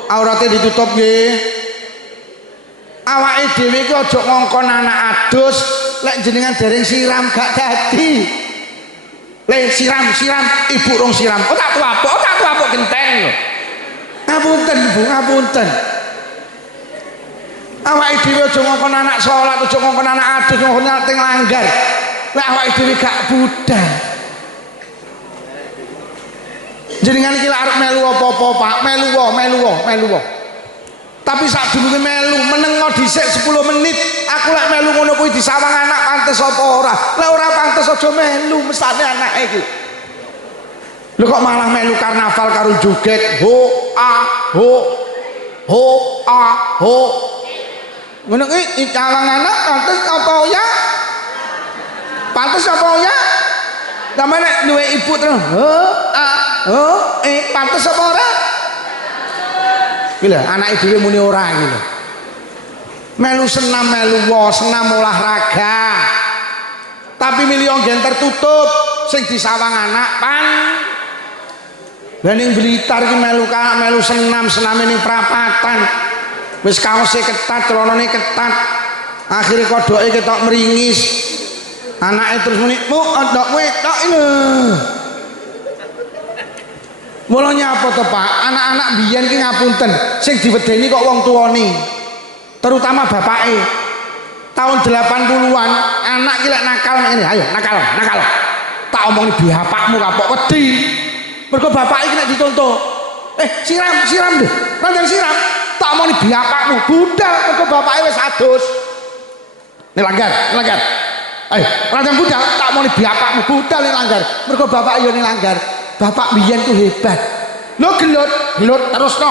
aurate ditutup nggih. Awake dhewe iki aja ngongkon anak adus lek jenengan dereng siram gak dadi. Lek siram ibu rong siram. Oh tak tuapuk genteng lho. Ngapunten Ibu, ngapunten. Awake dhewe aja ngongkon anak salat, aja ngongkon anak adus, ngongkon ting langgar. Lek awake dhewe gak budal. Jenengan iki arep melu apa-apa, Pak? Melu. Tapi sak durunge melu menengo dhisik 10 menit aku lek melu ngono kuwi disawang anak pantes apa ora. Lek ora pantes aja melu mestane anake iki. Lho kok malah melu karnaval karo joget ho a ho. Ngono kuwi sawang anak pantes apa ya? Pantes apa ya? Sampe nek duwe ibu terus pantes apa ora? Gila, anak dhewe muni ora iki lho. Melu senam olahraga. Tapi milion gen tertutup sing disawang anak pan. Lah ning Blitar iki melu sename ning prapatan. Wis kaose ketat, celanane ketat. Akhire kodoke ketok meringis. Anake terus muni, "Mu, ndok wedok ini." Mulanya apa to Pak? Anak-anak biyen ki ngapunten, sing diwedeni kok wong tuane. Terutama bapake. Tahun 80-an anak ki lek nakal ngene, ayo nakal. Tak omongni bapakmu kapok wedi. Mergo bapake ki nek dicontoh. Siram deh. Nang siram, tak omongni bapakmu budal mergo bapake wis adus. Nek langgar. Ayo, nang budal tak omongni bapakmu budal nek langgar. Mergo bapake yo ning langgar. Bapak biyen tuh hebat. Lo gelut terusno.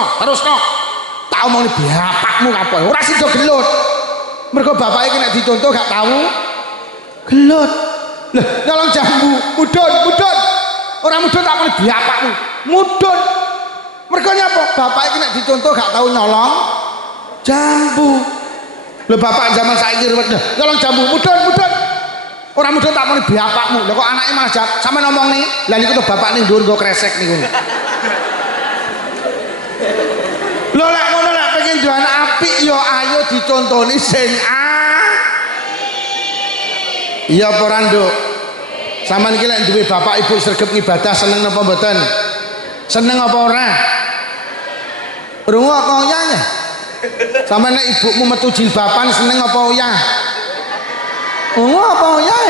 Tak omongin bapakmu apa? Ora sida gelut. Mergo bapake iki nek dicontoh gak tahu gelut. Lah, nyolong jambu, mudun. Ora mudun tak omongin bapakmu. Mudun. Mergo nyapa? Bapak iki nek dicontoh gak tahu nyolong jambu. Lho bapak zaman saiki ruwet. Nyolong jambu, mudun. Orang muda tak mau bapakmu. Lah kok anake malah sampe ngomong nih, lah niku to bapak ning dhuwur nggo kresek niku. Lho lek ngono lek pengen duwe anak apik ya ayo ditontoni sing Iya apa ora, Nduk? Sampeyan iki lek duwe bapak ibu sregep ibadah seneng napa mboten? Seneng apa ora? Rungu kok oyah. Sampeyan nek ibumu metu jilbaban seneng apa oyah? Apa ya?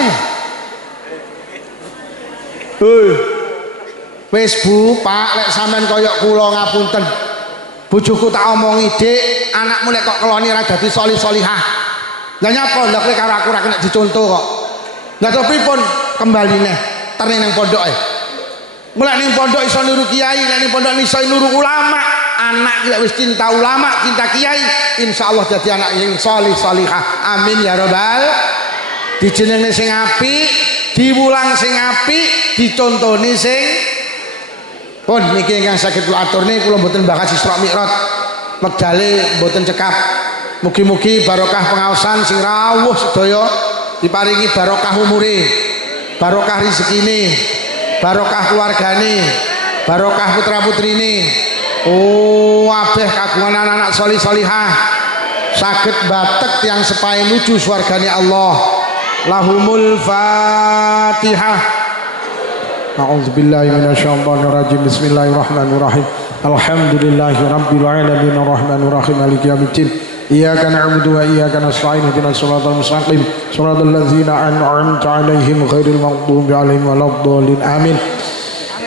Wis Bu, Pak, lek sampean kaya kula ngapunten. Bojoku tak omongi, Dik, anakmu lek kok keloni ora dadi solih-solihah. Lah nyapa lek kowe karo aku ora kena dicontoh kok. Lah to pripun kembali neh terne nang pondoke. Mulai ning pondok iso niru kiai, nek ning pondok iso niru ulama. Anak lek wis cinta ulama, cinta kiai, insyaallah dadi anak yang solih-solihah. Amin ya rabbal. Dijenenge sing apik, diwulang sing apik, dicontoni sing pun niki ingkang saged kula aturne kula mboten bahas Isra Mi'raj. Wekdale mboten cekap. Mugi-mugi barokah pengaosan sing rawuh sedaya diparingi barokah umure, barokah rezekine, barokah keluargane, barokah putra-putrine. Oh, kabeh kagungan anak-anak solih-solihah saged batek yang sepae nuju swargane Allah. Lahumul Fatihah. A'udzubillahi minasyaitonir rajim. Bismillahirrahmanirrahim. Alhamdulillahi rabbil alamin arrahmanir rahim maliki yaumiddin. Iyyaka na'budu wa iyyaka nasta'in ihdinas siratal mustaqim siratal ladzina an'amta 'alaihim ghairil maghdubi 'alaihim waladdallin. Amin.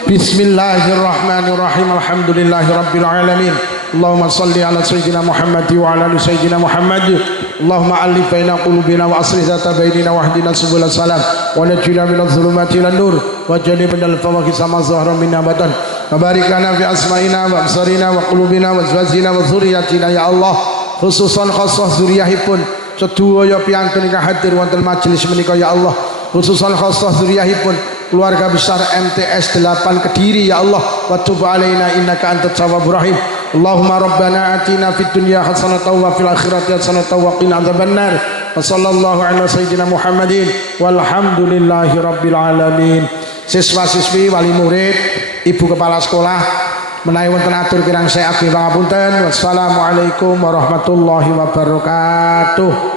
Bismillahirrahmanirrahim. Alhamdulillahi rabbil alamin. Allahumma salli ala sayyidina Muhammad wa ala ali sayyidina Muhammad. Allahumma alif baina qulubina wa aslih zata bainina wa hdina subul salam wa najina minadh dhulumati ilan nur wa jannibna al-fawahisha ma zahara minna badan wa barik lana fi asma'ina wa absarina wa qulubina wa azwajina wa dzurriyyatina ya Allah, khususan khassah zuriyahipun sedaya piyantun ingkang hadir wonten majelis menika ya Allah, khususan khassah dzurriyyahipun keluarga besar MTS 8 Kediri ya Allah, wa tub alaina innaka antat tawwabur rahim. Allahumma rabbana atina fid dunya hasanatan wa fil akhirati hasanatan wa qina adzabannar. Wa sallallahu ala sayyidina Muhammadin walhamdulillahi rabbil alamin. Siswa-siswi, wali murid, ibu kepala sekolah menawi wonten atur kirang saya ageng pangapunten. Wassalamualaikum warahmatullahi wabarakatuh.